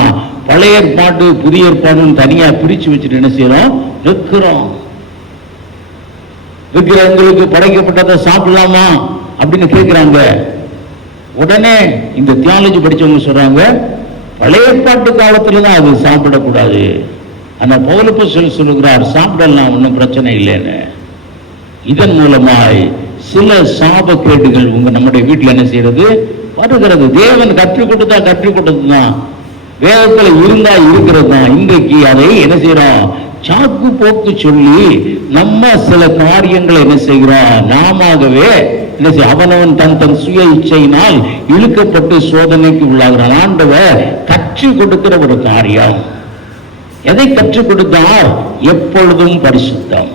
பழைய ஏற்பாடு புதிய ஏற்பாடுன்னு தனியா பிரிச்சு வச்சுட்டு என்ன செய்யறோம், விக்கிரகங்களுக்கு படைக்கப்பட்டதை சாப்பிடலாமா அப்படின்னு கேட்கிறாங்க. உடனே இந்த தியாலஜி படிச்சவங்க சொல்றாங்க பழைய ஏற்பாட்டு காலத்துல தான் அது சாப்பிடக்கூடாது. ஆனா பவுல் சொல்லுகிறார் சாப்பிடலாம், ஒன்றும் பிரச்சனை இல்லைன்னு. இதன் மூலமாய் சில சாபக்கேடுகள் நம்முடைய வீட்டில் என்ன செய்யறது வருகிறது. தேவன் கற்றுக் கொடுத்தது தான், வேதத்துல இருந்தா இருக்கிறது தான். இன்றைக்கு அதை என்ன செய்யறோம், சாக்கு போக்கு சொல்லி நம்ம சில காரியங்களை என்ன செய்கிறோம், நாமவே என்ன செய்ய அவனவன் தன் சுய இச்சையினால் இழுக்கப்பட்டு சோதனைக்கு உள்ளாகிறான். ஆண்டவர் கற்றுக் கொடுக்கிற ஒரு காரியம். எதை கற்றுக் கொடுத்தார், எப்பொழுதும் பரிசுத்தம்.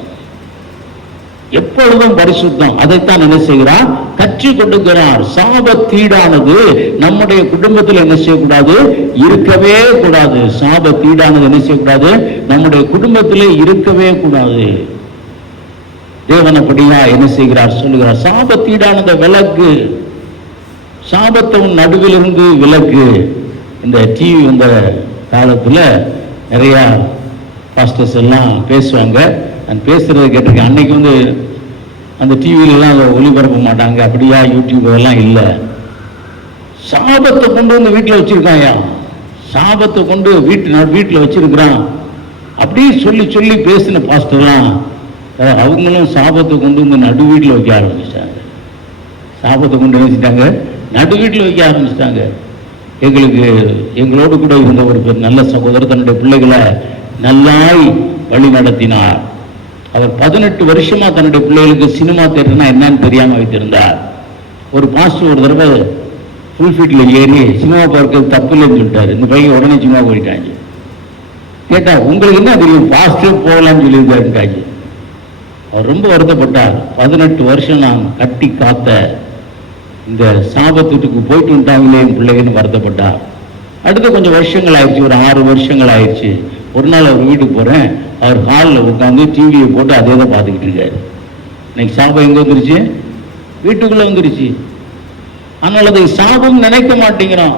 அதைத்தான் என்ன செய்கிறார், கற்றுக் கொடுக்கிறார். சாபத்தீடானது நம்முடைய குடும்பத்தில் என்ன செய்யக்கூடாது, இருக்கவே கூடாது. சாபத்தீடானது என்ன செய்யக்கூடாது, நம்முடைய குடும்பத்திலே இருக்கவே கூடாது. தேவன் அப்படியா என்ன செய்கிறார் சொல்லுகிறார், சாபத்தீடானத விலக்கு, சாபத்தை நடுவில் இருந்து விலக்கு. இந்த டிவி வந்த காலத்துல நிறைய பாஸ்டர்ஸ் எல்லாம் பேசுவாங்க. நான் பேசுறதை கேட்டிருக்கேன். அன்னைக்கு அந்த டிவிலாம் அதை ஒளிபரப்ப மாட்டாங்க. அப்படியா யூடியூப் எல்லாம் இல்லை. சாபத்தை கொண்டு வீட்டில் வச்சிருக்காயா, சாபத்தை கொண்டு வீட்டில் வச்சிருக்கிறான் அப்படி சொல்லி பேசின பாஸ்டர்லாம் அவங்களும் சாபத்தை கொண்டு நடு வீட்டில் வைக்க ஆரம்பிச்சிட்டாங்க. சாபத்தை கொண்டு நினைச்சிட்டாங்க நடு வீட்டில் வைக்க ஆரம்பிச்சிட்டாங்க. எங்களோடு கூட இருந்த ஒரு நல்ல சகோதரர் தன்னுடைய பிள்ளைகளை நல்லாய் வழி நடத்தினார். அவர் 18 வருஷமா தன்னுடைய பிள்ளைகளுக்கு சினிமா தேட்டர்னா என்னன்னு தெரியாம வைத்திருந்தார். ஒரு பாஸ்டர் ஒரு தடவை ஃபுல் ஃபீட்ல ஏறி சினிமா பார்க்கறது தப்பு இல்லைன்னு சொல்லிட்டாரு. இந்த பையன் உடனே சினிமா போயிட்டாங்க. கேட்டா உங்களுக்கு என்ன தெரியும், பாஸ்டர் போகலான்னு சொல்லியிருக்காருட்டாங்க. அவர் ரொம்ப வருத்தப்பட்டார். 18 வருஷம் நான் கட்டி காத்த இந்த சாபத்துக்கு போயிட்டு விட்டாங்களே என் பிள்ளைகன்னு வருத்தப்பட்டார். அடுத்த கொஞ்சம் வருஷங்கள் ஆயிடுச்சு, ஒரு 6 வருஷங்கள் ஆயிடுச்சு. ஒரு நாள் அவர் வீட்டுக்கு போறேன், அவர் ஹாலில் உட்காந்து டிவியை போட்டு அதே தான் பார்த்துக்கிட்டு இருக்காரு. இன்னைக்கு சாபம் எங்க வந்துருச்சு, வீட்டுக்குள்ள வந்துருச்சு. ஆனால் அதை சாபம் நினைக்க மாட்டேங்கிறோம்.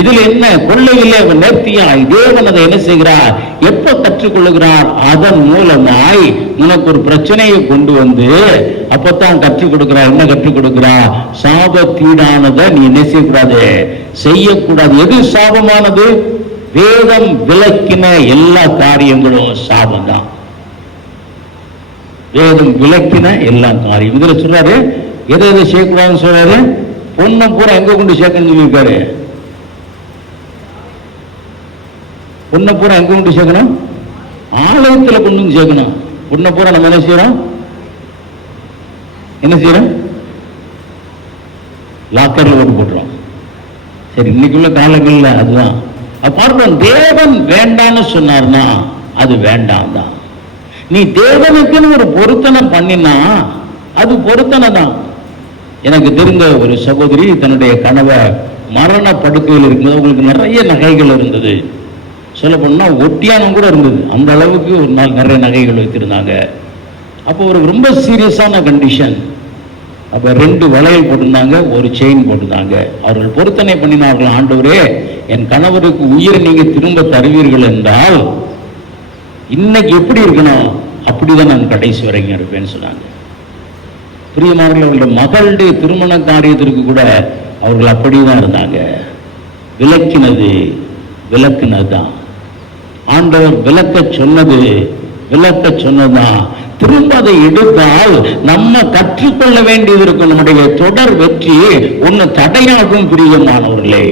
இதுல என்ன கொள்ளை இல்லை, நேர்த்தியாய் தேவன் அதை என்ன செய்கிறார், எப்ப கற்றுக்கொள்ளுகிறார், அதன் மூலமாய் உனக்கு ஒரு பிரச்சனையை கொண்டு வந்து அப்பத்தான் கற்றுக் கொடுக்கிறார். என்ன கற்றுக் கொடுக்கிறார், சாபத்தீடானதை நீ என்ன செய்யக்கூடாது. எது சாபமானது, வேதம் விளக்கின எல்லா காரியங்களும் சாபம் தான். வேதம் விளக்கின எல்லா காரியம். இதுல சொல்றாரு எதை செய்யக்கூடாதுன்னு சொல்றாரு, பொண்ணை பூரா எங்க கொண்டு சேர்க்கணும்னு சொல்லியிருக்காரு. பொண்ணை பூரா எங்க கொண்டு சேர்க்கணும், ஆலயத்துல கொண்டு வந்து சேர்க்கணும். பொண்ணை பூரா நம்ம என்ன செய்யறோம், லாக்கர்ல ஓட்டு போட்டுறோம். சரி, இன்னைக்குள்ள காலங்கள்ல அதுதான் பார்ப்போம். தேவன் வேண்டான்னு சொன்னார்னா அது வேண்டாம் தான். நீ தேவனுக்குன்னு ஒரு பொருத்தனை பண்ணினா அது பொருத்தனை தான். எனக்கு தெரிந்த ஒரு சகோதரி தன்னுடைய கணவர் மரண படுக்கையில் இருக்கும்போது அவங்களுக்கு நிறைய நகைகள் இருந்தது. சொல்ல போனா ஒட்டியானம் கூட இருந்தது. அந்த அளவுக்கு ஒரு நாள் நிறைய நகைகள் வைத்திருந்தாங்க. அப்போ ஒரு ரொம்ப சீரியஸான கண்டிஷன். அப்ப 2 வளையல் போட்டிருந்தாங்க, ஒரு செயின் போட்டிருந்தாங்க. அவர்கள் பொருத்தனை பண்ணினார்கள், ஆண்டவரே என் கணவருக்கு உயிரை நீங்க திரும்ப தருவீர்கள் என்றால் இன்னைக்கு எப்படி இருக்கணும் அப்படிதான் நான் கடைசி வரைக்கும் இருப்பேன்னு சொன்னாங்க. பிரியமானவர்கள், அவர்களுடைய மகளுடைய திருமண காரியத்திற்கு கூட அவர்கள் அப்படிதான் இருந்தாங்க. விளக்குனதுதான் ஆண்டவர் விளக்க சொன்னதுதான். திரும்ப அதை எடுத்தால் நம்ம கற்றுக்கொள்ள வேண்டியது இருக்கும். நம்முடைய தொடர் வெற்றி ஒன்னு தடையாகும். பிரியமானவர்களே,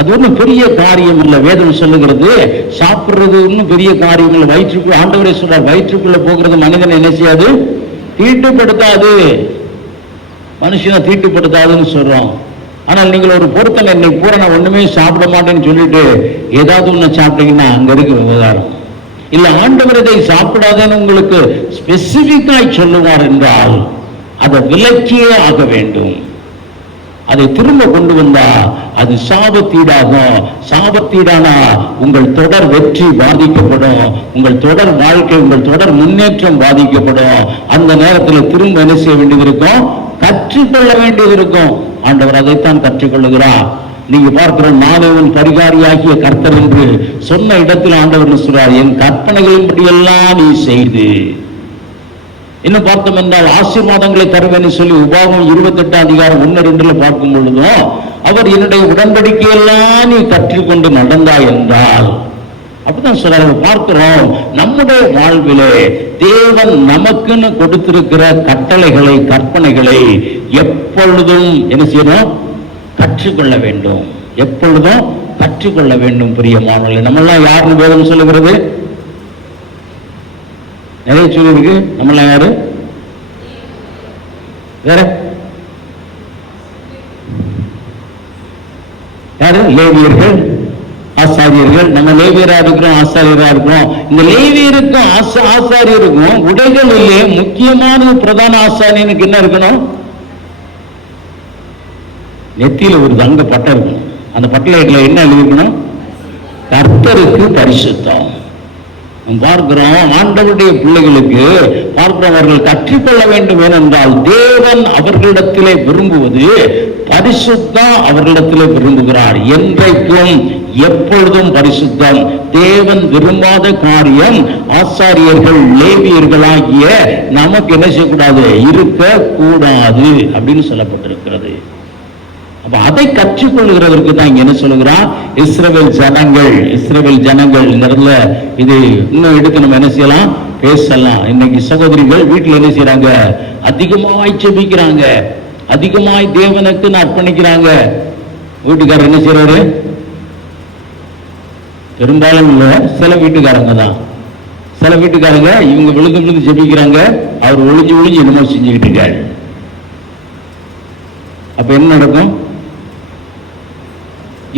அது ஒன்றும் பெரிய காரியம் இல்லை. வேதம் சொல்லுகிறது சாப்பிடுறது ஒன்றும் பெரிய காரியம் இல்லை. வயிற்றுக்குள்ள ஆண்டவரே சொல்றார், வயிற்றுக்குள்ள போகிறது மனிதனை என்ன செய்யாது? தீட்டுப்படுத்தாது. மனுஷனை தீட்டுப்படுத்தாதுன்னு சொல்றோம். ஆனால் நீங்கள் ஒரு பொருத்தனை இன்னைக்கு பூரா நான் ஒண்ணுமே சாப்பிட மாட்டேன்னு சொல்லிட்டு ஏதாவது ஒண்ணு சாப்பிட்டீங்கன்னா அங்க இருக்கு விவகாரம். இல்ல ஆண்டவர் இதை சாப்பிடாதேன்னு உங்களுக்கு ஸ்பெசிபிக்காய் சொல்லுவார் என்றால் அதை விலக்கியே ஆக வேண்டும். அதை திரும்ப கொண்டு வந்தா அது சாபத்தீடாகும். சாபத்தீடானா உங்கள் தொடர் வெற்றி பாதிக்கப்படும், உங்கள் தொடர் வாழ்க்கை, உங்கள் தொடர் முன்னேற்றம் பாதிக்கப்படும். அந்த நேரத்தில் திரும்ப என்ன செய்ய வேண்டியது இருக்கும்? கற்றுக்கொள்ள வேண்டியது இருக்கும். ஆண்டவர் அதைத்தான் கற்றுக்கொள்ளுகிறார். நீங்க பார்க்கிற நானேவன் பரிகாரியாகிய கர்த்தர் என்று சொன்ன இடத்தில் ஆண்டவர் சொல்றார், என் கற்பனைகளின்படி எல்லாம் நீ செய்து. இன்னும் பார்த்தோம் என்றால் ஆசீர்வாதங்களை தருவேன்னு சொல்லி உபாகம் 28:1-2 பார்க்கும் பொழுதும் அவர் என்னுடைய உடன்படிக்கையெல்லாம் நீ கற்றுக்கொண்டு நடந்தாய் என்றால் அப்படிதான் சொல்றாரு. பார்க்கிறோம் நம்முடைய வாழ்விலே தேவன் நமக்குன்னு கொடுத்திருக்கிற கட்டளைகளை, கற்பனைகளை எப்பொழுதும் என்ன செய்யணும்? கற்றுக்கொள்ள வேண்டும். எப்பொழுதும் கற்றுக்கொள்ள வேண்டும். பிரியமானவர்களே, நம்மெல்லாம் யாருன்னு வேதம் சொல்லுகிறது? நிறைய சொல்லிருக்கு. நம்மளாம் யாரு? வேற யாரு? லேவியர்கள், ஆசாரியர்கள். நம்ம லேவியரா இருக்கிறோம், ஆசாரியரா இருக்கிறோம். இந்த லேவியருக்கும் ஆசாரியருக்கும் உடைகளிலே முக்கியமான பிரதான ஆசாரியனுக்கு என்ன இருக்கணும்? நெத்தியில ஒரு தங்க பட்டை இருக்கணும். அந்த பட்டளைல என்ன எழுதிருக்கணும்? கர்த்தருக்கு பரிசுத்தம். பார்க்கிறோம் ஆண்டவருடைய பிள்ளைகளுக்கு பார்க்கிறோம் அவர்கள் கற்றுக்கொள்ள வேண்டும். ஏனென்றால் தேவன் அவர்களிடத்திலே விரும்புவது பரிசுத்தம். அவர்களிடத்திலே விரும்புகிறார் என்றைக்கும் எப்பொழுதும் பரிசுத்தம். தேவன் விரும்பாத காரியம் ஆசாரியர்கள், லேவியர்களாகிய நமக்கு என்ன செய்யக்கூடாது? இருக்க கூடாது அப்படின்னு சொல்லப்பட்டிருக்கிறது. அப்ப அதை கற்றுக்கொள்கிறதற்கு தான் இங்க என்ன சொல்லுகிறான்? இஸ்ரவேல் ஜனங்கள் இது இன்னும் எடுத்து நம்ம என்ன செய்யலாம்? பேசலாம். இன்னைக்கு சகோதரிகள் வீட்டில் என்ன செய்யறாங்க? அதிகமாய் ஜெபிக்கிறாங்க, அதிகமாய் தேவனுக்கு அர்ப்பணிக்கிறாங்க. வீட்டுக்காரர் என்ன செய்யறாரு? பெரும்பாலும் இல்ல, சில வீட்டுக்காரங்க தான். சில வீட்டுக்காரங்க இவங்க விழுந்து ஜெபிக்கிறாங்க, அவர் ஒளிஞ்சு என்னமோ செஞ்சுக்கிட்டு இருக்காரு. அப்ப என்ன நடக்கும்?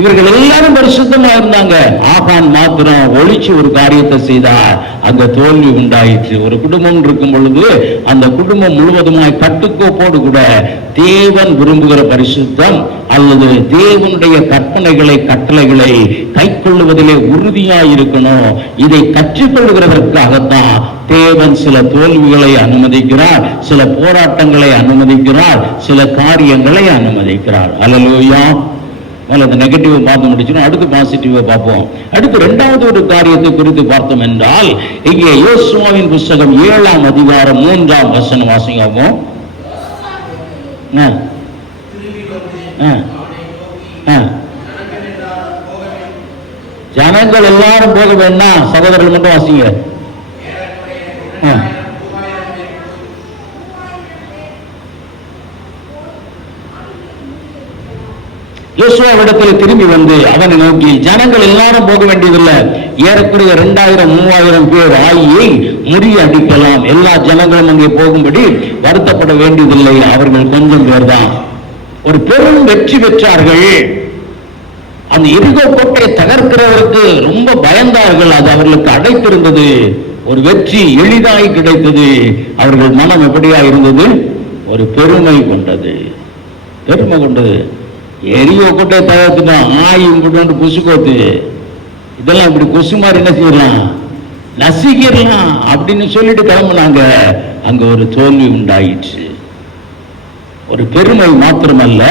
இவர்கள் எல்லாரும் பரிசுத்தமா இருந்தாங்க. ஆகான் மாத்திரம் ஒளிச்சு ஒரு காரியத்தை செய்தார், அந்த தோல்வி உண்டாயிற்று. ஒரு குடும்பம் இருக்கும் பொழுது அந்த குடும்பம் முழுவதுமாய் கட்டுக்கோப்போடு கூட தேவன் விரும்புகிற பரிசுத்தம் அல்லது தேவனுடைய கற்பனைகளை, கட்டளைகளை கைக்கொள்ளுவதிலே உறுதியாய் இருக்கணும். இதை கற்றுக்கொள்ளுகிறதற்காகத்தான் தேவன் சில தோல்விகளை அனுமதிக்கிறார், சில போராட்டங்களை அனுமதிக்கிறார், சில காரியங்களை அனுமதிக்கிறார். அல்லேலூயா. அந்த நெகட்டிவ் பார்த்து முடிச்சிடும், அடுத்து பாசிட்டிவ் பார்ப்போம். அடுத்து இரண்டாவது ஒரு காரியத்தை குறித்து பார்த்தோம் என்றால் இங்கே யோசுவாவின் புஸ்தகம் 7ஆம் அதிகாரம் 3ஆம் வசனம் வாசிக்கவும். ஜனங்கள் எல்லாரும் போக வேண்டாம், சகோதரர்கள் மட்டும் வாசிங்க. யோசுவாவிடத்தில் திரும்பி வந்து அவனை நோக்கி, ஜனங்கள் எல்லாரும் போக வேண்டியதில்லை, ஏறக்குறைய 2000-3000 பேர் ஆகி முறியடிக்கலாம். எல்லா ஜனங்களும் அங்கே போகும்படி வருத்தப்பட வேண்டியதில்லை, அவர்கள் கொஞ்சம் பேர் தான். ஒரு பெரும் வெற்றி பெற்றார்கள். அந்த எரிகோ கோட்டையை தகர்க்கிறவருக்கு ரொம்ப பயந்தார்கள். அது அவர்களுக்கு அடைத்திருந்தது. ஒரு வெற்றி எளிதாய் கிடைத்தது. அவர்கள் மனம் எப்படியா இருந்தது? ஒரு பெருமை கொண்டது. எரியோ கோட்டை தகர்த்துட்டான், ஆயும் கொண்டு கொசுக்கோத்து, இதெல்லாம் இப்படி கொசு மாதிரி என்ன செய்யலாம்? நசிக்கலாம் அப்படின்னு சொல்லிட்டு கிளம்புனாங்க. அங்க ஒரு தோல்வி உண்டாயிற்று. ஒரு பெருமை மாத்திரமல்ல,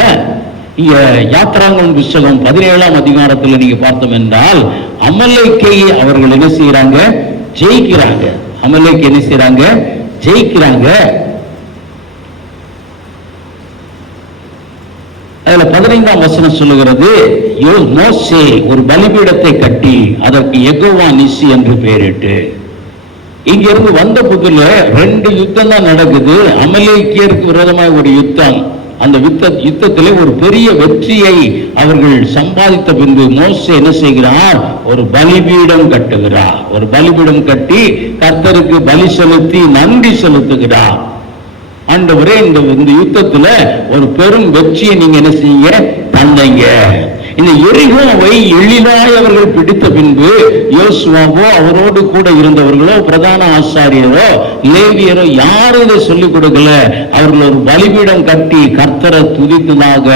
இங்க யாத்திராங்கன் புஸ்தகம் 17ஆம் அதிகாரத்தில் நீங்க பார்த்தோம் என்றால் அமலேக்கை அவர்கள் என்ன செய்யறாங்க? ஜெயிக்கிறாங்க. அமலேக்கை என்ன செய்யறாங்க? ஜெயிக்கிறாங்க. அதுல 15ஆம் வசனம் சொல்லுகிறது, மோசே ஒரு பலிபீடத்தை கட்டி அதற்கு யெகோவா நிசி என்று பெயரிட்டு. இங்க இருந்து வந்த புதுல 2 யுத்தம் தான் நடக்குது. அமலேக்கியருக்கு விரோதமாக ஒரு யுத்தம். அந்த யுத்தத்திலே ஒரு பெரிய வெற்றியை அவர்கள் சம்பாதித்த பின்பு மோசே என்ன செய்கிறார்? ஒரு பலிபீடம் கட்டுகிறார். ஒரு பலிபீடம் கட்டி கர்த்தருக்கு பலி செலுத்தி நன்றி செலுத்துகிறார். ஆண்டவரே, இந்த யுத்தத்துல ஒரு பெரும் வெற்றியை நீங்க என்ன செய்யுங்க, தந்தீங்க. இந்த எரிகோவை எளிதாய் அவர்கள் பிடித்த பின்பு யோசுவாவோ அவரோடு கூட இருந்தவர்களோ பிரதான ஆசாரியரோ லேவியரோ யாரும் இதை சொல்லிக் கொடுக்கல. அவர்கள் ஒரு பலிபீடம் கட்டி கர்த்தரை துதித்ததாக,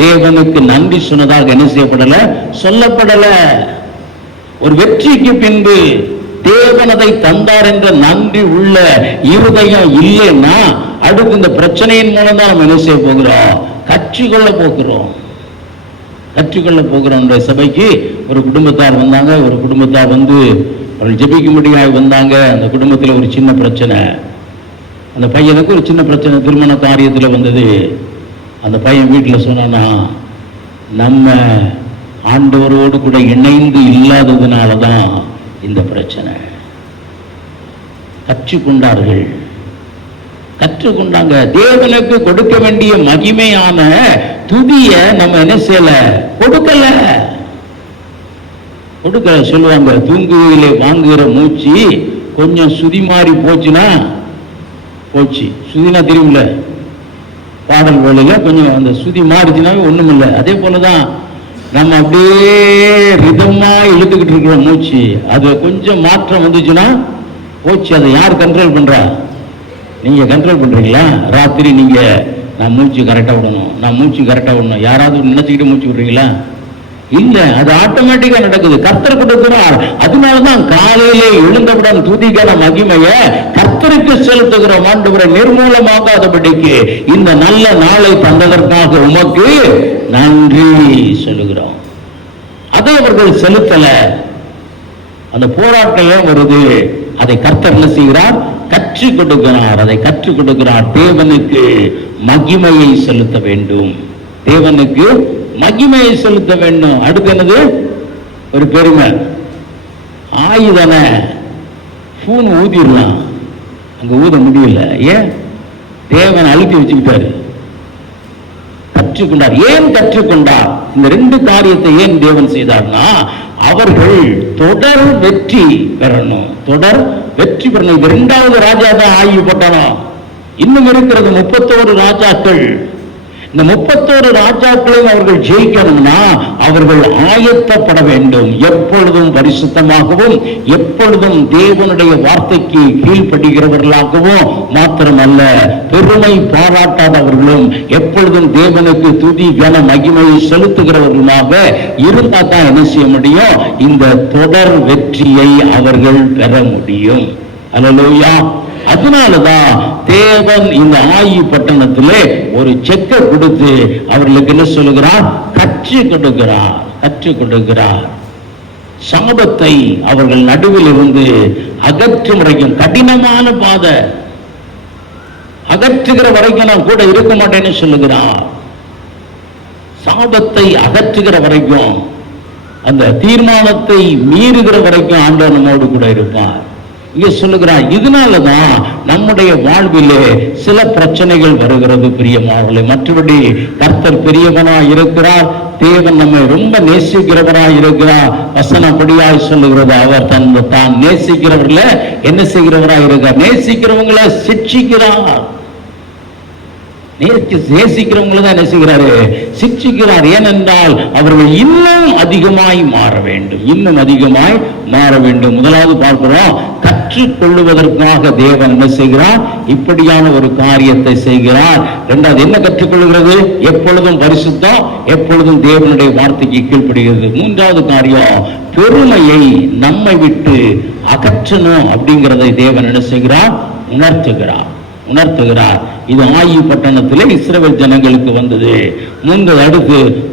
தேவனுக்கு நன்றி சொன்னதாக என்ன செய்யப்படல, சொல்லப்படல. ஒரு வெற்றிக்கு பின்பு தேவனதை தந்தார் என்ற நன்றி உள்ள இருதயம் இல்லைன்னா அடுத்து இந்த பிரச்சனையின் மூலம் தான் நம்ம என்ன செய்ய போகிறோம், கற்றுக்கொள்ள போகிறோம். சபைக்கு ஒரு குடும்பத்தார் வந்தாங்க. ஒரு குடும்பத்தார் வந்து அவர்கள் ஜெபிக்கும்படியாக வந்தாங்க. அந்த குடும்பத்தில் ஒரு சின்ன பிரச்சனை. அந்த பையனுக்கு ஒரு சின்ன பிரச்சனை திருமண காரியத்தில் வந்தது. அந்த பையன் வீட்டில் சொன்னானா, நம்ம ஆண்டவரோடு கூட இணைந்து இல்லாததுனால தான் இந்த பிரச்சனை. கற்றுக்கொண்டாங்க. தேவனுக்கு கொடுக்க வேண்டிய மகிமையான துதிய நம்ம என்ன செய்யல, கொடுக்கல. சொல்லுவாங்க, தூங்குவிலே வாங்குகிற மூச்சு கொஞ்சம் சுதி மாறி போச்சுன்னா போச்சு. சுதினா தெரியும்ல, பாடல் வேலையில கொஞ்சம் அந்த சுதி மாறிச்சுனாவே ஒண்ணும் இல்லை. அதே போலதான் நம்ம அப்படியே ரிதமா இழுத்துக்கிட்டு இருக்கிற மூச்சு, அது கொஞ்சம் மாற்றம் வந்துச்சுன்னா போச்சு. அதை யார் கண்ட்ரோல் பண்றா? நீங்க கண்ட்ரோல் பண்றீங்களா? ராத்திரி நீங்க நான் மூச்சு கரெக்டா விடணும், யாராவது நினைச்சுக்கிட்டு மூச்சு விடுறீங்களா? இல்ல, அது ஆட்டோமேட்டிக்கா நடக்குது. கர்த்தர் கொடுக்கிறார். அதனாலதான் காலையிலே எழுந்தவுடன் துதிக்கான மகிமைய கர்த்தருக்கு செலுத்துகிறோம். ஆண்டவரை நிர்மூலமாகாதபடிக்கு இந்த நல்ல நாளை தந்ததற்காக உமக்கு நன்றி சொல்லுகிறோம். அதை அவர்கள் செலுத்தல. அந்த போராட்டம் வருது. அதை கர்த்தர் என்ன செய்கிறார்? கற்றுக் கொடுக்கிறார். தேவனுக்கு மகிமையை செலுத்த வேண்டும். அடுத்து என்னது? ஒரு பெருமை. ஆயுதன பூன் ஊதிடலாம், அங்க ஊத முடியல. ஏன்? தேவன் அழுத்தி வச்சுக்கிட்டாரு. கற்றுக்கொண்டார். ஏன் கற்றுக்கொண்டார்? இந்த 2 காரியத்தை ஏன் தேவன் செய்தார்னா, அவர்கள் தொடர் வெற்றி பெறணும். இது 2வது ராஜா தான் ஆய்வு போட்டானோ. இன்னும் இருக்கிறது 31 ராஜாக்கள். இந்த 31 ராஜாக்களையும் அவர்கள் ஜெயிக்கணும்னா அவர்கள் ஆயத்தப்பட வேண்டும். எப்பொழுதும் பரிசுத்தமாகவும் எப்பொழுதும் தேவனுடைய வார்த்தைக்கு கீழ்ப்படுகிறவர்களாகவும் மாத்திரமல்ல, பெருமை பாராட்டாதவர்களும் எப்பொழுதும் தேவனுக்கு துதி கன மகிமையை செலுத்துகிறவர்களாக இருந்தா தான் என்ன செய்ய முடியும்? இந்த தொடர் வெற்றியை அவர்கள் பெற முடியும். அல்லேலூயா. அதனாலதான் தேவன் இந்த ஆயி பட்டணத்திலே ஒரு செக்கை கொடுத்து அவர்களுக்கு என்ன சொல்லுகிறார்? கற்றுக் கொடுக்கிறார். சாபத்தை அவர்கள் நடுவில் இருந்து அகற்றும் வரைக்கும், கடினமான பாதை அகற்றுகிற வரைக்கும் நான் கூட இருக்க மாட்டேன்னு சொல்லுகிறார். சாபத்தை அகற்றுகிற வரைக்கும், அந்த தீர்மானத்தை மீறுகிற வரைக்கும் ஆண்டவர் நம்மோடு கூட இருப்பார். இங்க சொல்லுகிறார். இதனாலதான் நம்முடைய வாழ்விலே சில பிரச்சனைகள் வருகிறது பிரியமானவர்களே. மற்றபடி கர்த்தர் பெரியவனாய் இருக்கிறார். தேவன் நம்மை ரொம்ப நேசிக்கிறவராய் இருக்கிறார். வசனப்படியாய் சொல்லுகிறது, அவர் தான் நேசிக்கிறவர்கள என்ன செய்கிறவராய் இருக்கிறார்? நேசிக்கிறவங்களை சிட்சிக்கிறார். நேசிக்கிறவங்களை தான் நேசிக்கிறாரு, சிட்சிக்கிறார். ஏனென்றால் அவர்கள் இன்னும் அதிகமாய் மாற வேண்டும். முதலாவது பார்க்கிறோம், கற்றுக்கொள்வதற்காக தேவன் என்ன செய்கிறார்? இப்படியான ஒரு காரியத்தை செய்கிறார். இரண்டாவது என்ன கற்றுக்கொள்கிறது? எப்பொழுதும் பரிசுத்தம், எப்பொழுதும் தேவனுடைய வார்த்தைக்கு கீழ்ப்படுகிறது. மூன்றாவது காரியம், பெருமையை நம்மை விட்டு அகற்றணும் அப்படிங்கிறதை தேவன் என்ன செய்கிறார்? உணர்த்துகிறார். இது ஆயி பட்டணத்திலே இஸ்ரவேல் ஜனங்களுக்கு வந்தது.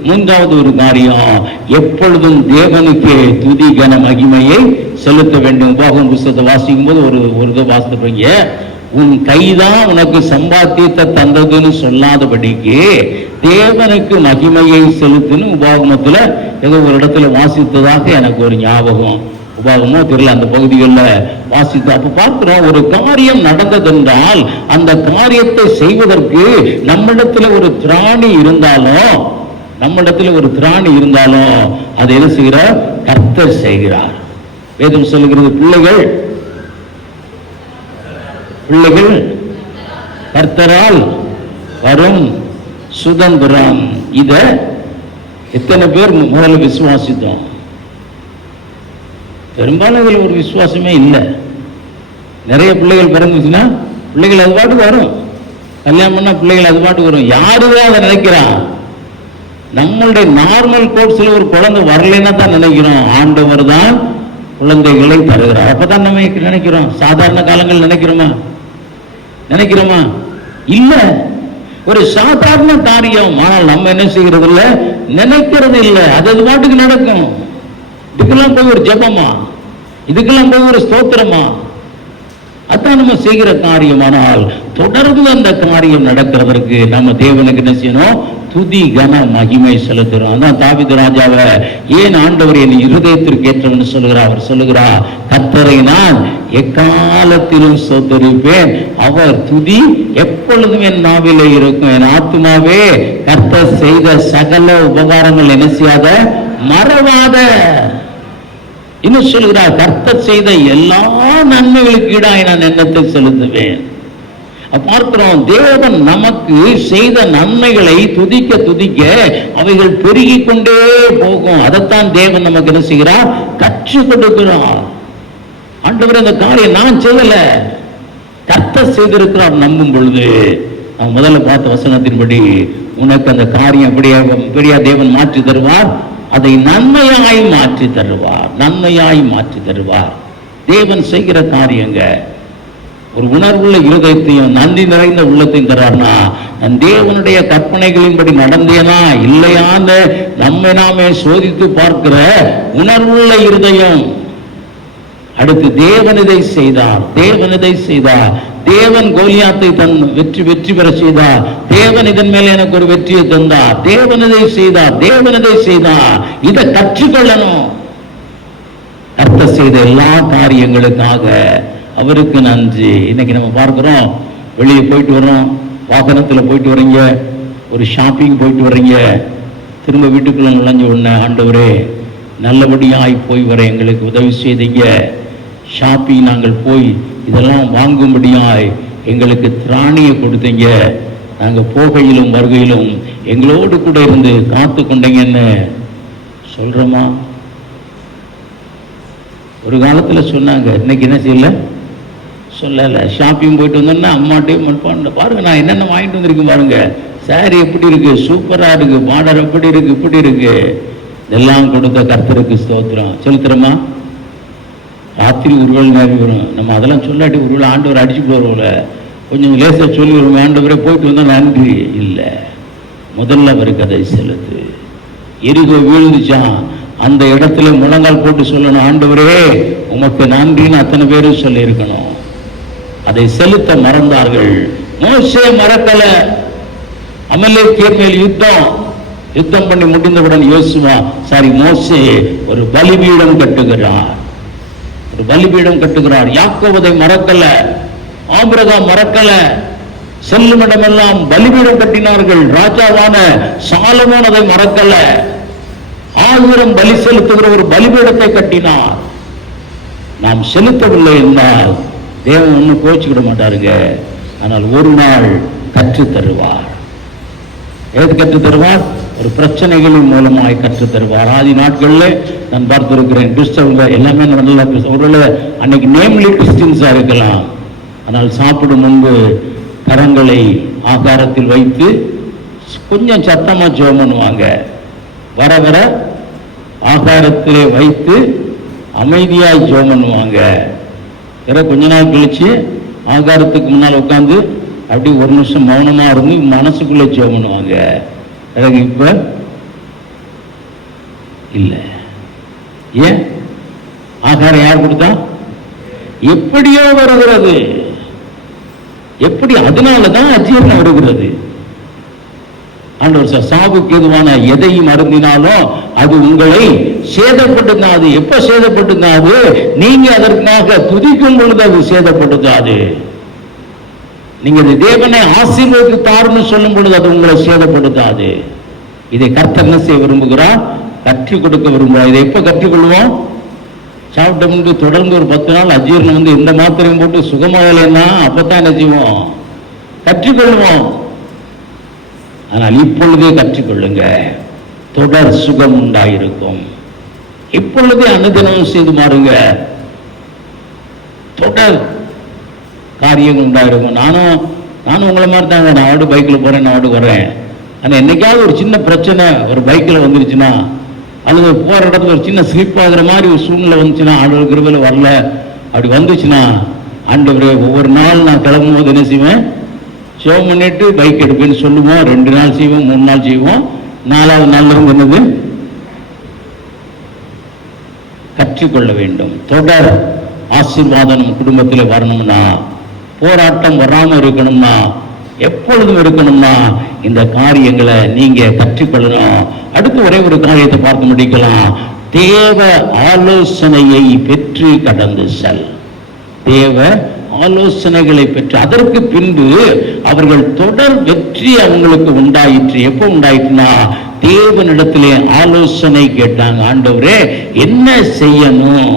மூன்றாவது ஒரு காரியம், எப்பொழுதும் தேவனுக்கு துதி கன மகிமையை செலுத்த வேண்டும். உபாகமம் புத்தகத்தை வாசிக்கும் போது ஒரு வாசிப்பீங்க, உன் கைதான் உனக்கு சம்பாத்தியத்தை தந்ததுன்னு சொல்லாதபடிக்கு தேவனுக்கு மகிமையை செலுத்துன்னு உபாகமத்துல ஏதோ ஒரு இடத்துல வாசித்ததாக எனக்கு ஒரு ஞாபகம். உபாகமோ தெரியல, அந்த பகுதிகளில் வாசித்து அப்ப பார்க்கிறோம், ஒரு காரியம் நடந்ததென்றால் அந்த காரியத்தை செய்வதற்கு நம்மிடத்துல ஒரு திராணி இருந்தாலும் அதை என்ன செய்கிறார்? கர்த்தர் செய்கிறார். வேதம் சொல்லுகிறது, பிள்ளைகள் கர்த்தரால் வரும் சுதந்திரம். இத எத்தனை பேர் முதல்ல விசுவாசித்தோம்? பெரும்பாலும் இதுல ஒரு விசுவாசமே இல்லை. நிறைய பிள்ளைகள் பிறந்துச்சுன்னா பிள்ளைகள் அது பாட்டுக்கு வரும், கல்யாணம் பண்ணா பிள்ளைகள் அது பாட்டுக்கு வரும். யாருதான் அதை நினைக்கிறான்? நம்மளுடைய நார்மல் கோர்ஸ்ல ஒரு குழந்தை வரலைன்னா தான் நினைக்கிறோம் ஆண்டவர் தான் குழந்தைகளை தருகிறார். அப்பதான் நம்ம நினைக்கிறோம். சாதாரண காலங்கள் நினைக்கிறோமா? இல்ல, ஒரு சாதாரண காரியம். ஆனால் நம்ம என்ன செய்யறது இல்ல, நினைக்கிறது இல்ல, அது பாட்டுக்கு நடக்கும். இதுக்கெல்லாம் போய் ஒரு ஜெபமா, இதுக்கெல்லாம் போய் ஒரு ஸ்தோத்திரமா? அதான் நம்ம செய்கிற காரியம். ஆனால் தொடர்ந்து அந்த காரியம் நடக்கிறதற்கு நம்ம தேவனுக்கு என்ன செய்யணும்? துதி கன மகிமை செலுத்துறோம். அதான் தாவீது ராஜாவை ஏன் ஆண்டவர் என் இருதயத்திற்கு ஏற்றவன் சொல்லுகிறார்? அவர் சொல்லுகிறார், கர்த்தரை நான் எக்காலத்திலும் ஸ்தோத்தரிப்பேன், அவர் துதி எப்பொழுதும் என் நாவிலே இருக்கும். என் ஆத்துமாவே கர்த்தர் செய்த சகல உபகாரங்கள் என்ன செய்யாத, மறவாத. இன்னும் சொல்லுகிறார், கர்த்தர் செய்த எல்லா நன்மைகளுக்கு ஈடாக நான் எண்ணத்தை செலுத்துவேன். பார்க்கிறோம், தேவன் நமக்கு செய்த நன்மைகளை துதிக்க துதிக்க அவைகள் பெருகிக் கொண்டே போகும். அதைத்தான் தேவன் நமக்கு என்ன செய்கிறார்? கற்றுக் கொடுக்கிறார். ஆண்டவர் இந்த காரியம் நான் செய்யல, கர்த்தர் செய்திருக்கிறார் நம்பும் பொழுது, நான் முதல்ல பார்த்த வசனத்தின்படி உனக்கு அந்த காரியம் பெரிய தேவன் மாற்றி தருவார். அதை நன்மையாய் மாற்றி தருவார். தேவன் செய்கிற காரியங்க ஒரு உணர்வுள்ள இருதயத்தையும் நன்றி நிறைந்த உள்ளத்தையும் தர்றார்னா, நான் தேவனுடைய கற்பனைகளின்படி நடந்தேனா இல்லையான்னு நம்மை நாமே சோதித்து பார்க்கிற உணர்வுள்ள இருதயம். அடுத்து தேவன் இதை செய்தார், தேவன் கோலியாத்தை வெற்றி பெற செய்தார், தேவன் இதன் மேல எனக்கு ஒரு வெற்றியை தந்தார், தேவன் இதை செய்தார். இதை கற்றுக்கொள்ளணும். கர்த்தர் செய்த எல்லா காரியங்களுக்காக அவருக்கு நன்றி. இன்னைக்கு நம்ம பார்க்கிறோம், வெளியே போயிட்டு வரோம், வாகனத்தில் போயிட்டு வர்றீங்க, ஒரு ஷாப்பிங் போயிட்டு வர்றீங்க, திரும்ப வீட்டுக்குள்ள நுழைஞ்ச உடனே ஆண்டவரே நல்லபடியாய் போய் வர எங்களுக்கு உதவி செய்தீங்க, ஷாப்பிங் நாங்கள் போய் இதெல்லாம் வாங்கும்படியாய் எங்களுக்கு திராணியை கொடுத்தீங்க, நாங்கள் போகையிலும் வருகையிலும் எங்களோடு கூட இருந்து காத்து கொண்டீங்கன்னு சொல்றோமா? ஒரு காலத்தில் சொன்னாங்க, இன்னைக்கு என்ன செய்யல, சொல்லலை. ஷாப்பிங் போயிட்டு வந்தோன்னா அம்மாட்டையும் மண்பாண்ட பாருங்க, நான் என்னென்ன வாங்கிட்டு வந்திருக்கேன் பாருங்க, சாரி எப்படி இருக்கு, சூப்பரா இருக்கு, பார்டர் எப்படி இருக்கு, இப்படி இருக்கு. இதெல்லாம் கொடுத்த கர்த்தருக்கு ஸ்தோத்திரம். செலுத்துறோமா? ராத்திரி ஒருவேளை நேரம் வரும், நம்ம அதெல்லாம் சொல்லாட்டி ஒருவேளை ஆண்டவர் அடிச்சுட்டு வருவோம்ல, கொஞ்சம் லேசாக சொல்லி வருவோம், ஆண்டவரே போயிட்டு வந்தால் நன்றி இல்லை, முதல்ல அவருக்கு அதை செலுத்து. எரிகோ வீழ்ந்துச்சான், அந்த இடத்துல முழங்கால் போட்டு சொல்லணும், ஆண்டவரே உமக்கு நன்றின்னு அத்தனை பேரும் சொல்லி இருக்கணும். அதை செலுத்த மறந்தார்கள். மோசே மறக்கல. அமலேக்கியர் மேல் யுத்தம் பண்ணி முடிந்தவுடன் மோசே ஒரு பலிபீடம் கட்டுகிறார். யாக்கோபதை மறக்கல, ஆபிரகாம் மறக்கல, செல்லும் இடமெல்லாம் பலிபீடம் கட்டினார்கள். ராஜாவான சாலமோன் அதை மறக்கல, 1000 பலி செலுத்துகிற ஒரு பலிபீடத்தை கட்டினார். நாம் செலுத்தவில்லை என்றால் தேவன் ஒன்றும் கோச்சிக்கிட மாட்டாருங்க. ஆனால் ஒரு நாள் கற்றுத் தருவார். எது கற்றுத் தருவார்? ஒரு பிரச்சனைகளின் மூலமாய் கற்றுத் தருவார். ஆதி நாட்களில் நான் பார்த்திருக்கிறேன், கிறிஸ்தவங்க எல்லாமே நல்லா, ஒருவேளை அன்னைக்கு நேம்லி கிறிஸ்டின்ஸா இருக்கலாம், ஆனால் சாப்பிடும் முன்பு கரங்களை ஆகாரத்தில் வைத்து கொஞ்சம் சத்தமா ஜெபம் பண்ணுவாங்க. வர வர ஆகாரத்திலே வைத்து அமைதியாய் ஜெபம் பண்ணுவாங்க. கொஞ்ச நாள் கழிச்சு ஆகாரத்துக்கு முன்னால் உட்காந்து அப்படி ஒரு நிமிஷம் மௌனமா இருந்து மனசுக்குள்ள ஜெபம் பண்ணுவாங்க. எனக்கு இப்ப இல்ல. ஏன்? ஆகாரம் யார் கொடுத்தா? எப்படியோ வருகிறது. எப்படி? அதனாலதான் அஜீரணம் வருகிறது. ஆண்டவர் சாவுக்கு எதுவான எதையும் அருந்தினாலும் அது உங்களை சேதப்படுத்தாது. எப்ப சேதப்படுத்தாது? நீங்க அதற்காக துதிக்கும் பொழுது அது சேதப்படுத்தாது. நீங்க தேவனை ஆசீர்வதித்தார்னு சொல்லும் பொழுது அது உங்களை சேதப்படுத்தாது. இதை கர்த்தர் என்ன செய்ய விரும்புகிறார்? கற்றுக் கொடுக்க விரும்புகிறார். இதை எப்ப கற்றுக்கொள்வோம்? சாப்பிட்ட முன்பு தொடர்ந்து ஒரு 10 நாள் அஜீரணம் எந்த மாத்திரையும் போட்டு சுகமாகலைன்னா அப்பதான் என்ன செய்வோம்? கற்றுக்கொள்வோம். ஆனால் இப்பொழுதே கற்றுக்கொள்ளுங்க, தொடர் சுகம் உண்டாயிருக்கும். இப்பொழுதே அனுதினம் செய்து மாறுங்க, தொடர் காரியங்கள் உண்டாயிருக்கும். நானும் உங்களை மாதிரி தாங்க. நான் ஆடு பைக்கில் போறேன், நான் ஆடு வரேன். ஆனால் என்னைக்காவது ஒரு சின்ன பிரச்சனை ஒரு பைக்கில் வந்துருச்சுன்னா, அல்லது போற இடத்துல ஒரு சின்ன ஸ்லிப் ஆகுற மாதிரி ஒரு சூழ்நிலை வந்துச்சுன்னா, ஆண்டவர் கிருபையில வரல, அப்படி வந்துச்சுன்னா, ஆண்டவரே ஒவ்வொரு நாள் நான் கிளம்பும் போது என்ன செய்வேன்? ஜெபம் பண்ணிட்டு பைக் எடுப்பேன்னு சொல்லுவோம். 2 நாள் செய்வோம், 3 நாள் செய்வோம். 4வது நாள் இருந்து என்னது? கற்றுக்கொள்ள வேண்டும். தொடர் ஆசீர்வாதம் நம்ம குடும்பத்தில் வரணும்னா, போராட்டம் வராம இருக்கணும்னா, எப்பொழுதும் இருக்கணும்னா, இந்த காரியங்களை நீங்க கற்றுக்கொள்ளணும். அடுத்து ஒரே ஒரு காரியத்தை பார்த்து முடிக்கலாம். தேவ ஆலோசனையை பெற்று கடந்து செல். தேவ ஆலோசனைகளை பெற்று அதற்கு பின்பு அவர்கள் தொடர் வெற்றி அவங்களுக்கு உண்டாயிற்று. எப்போ உண்டாயிற்றுனா, தேவனிடத்திலே ஆலோசனை கேட்டாங்க. ஆண்டவரே என்ன செய்யணும்,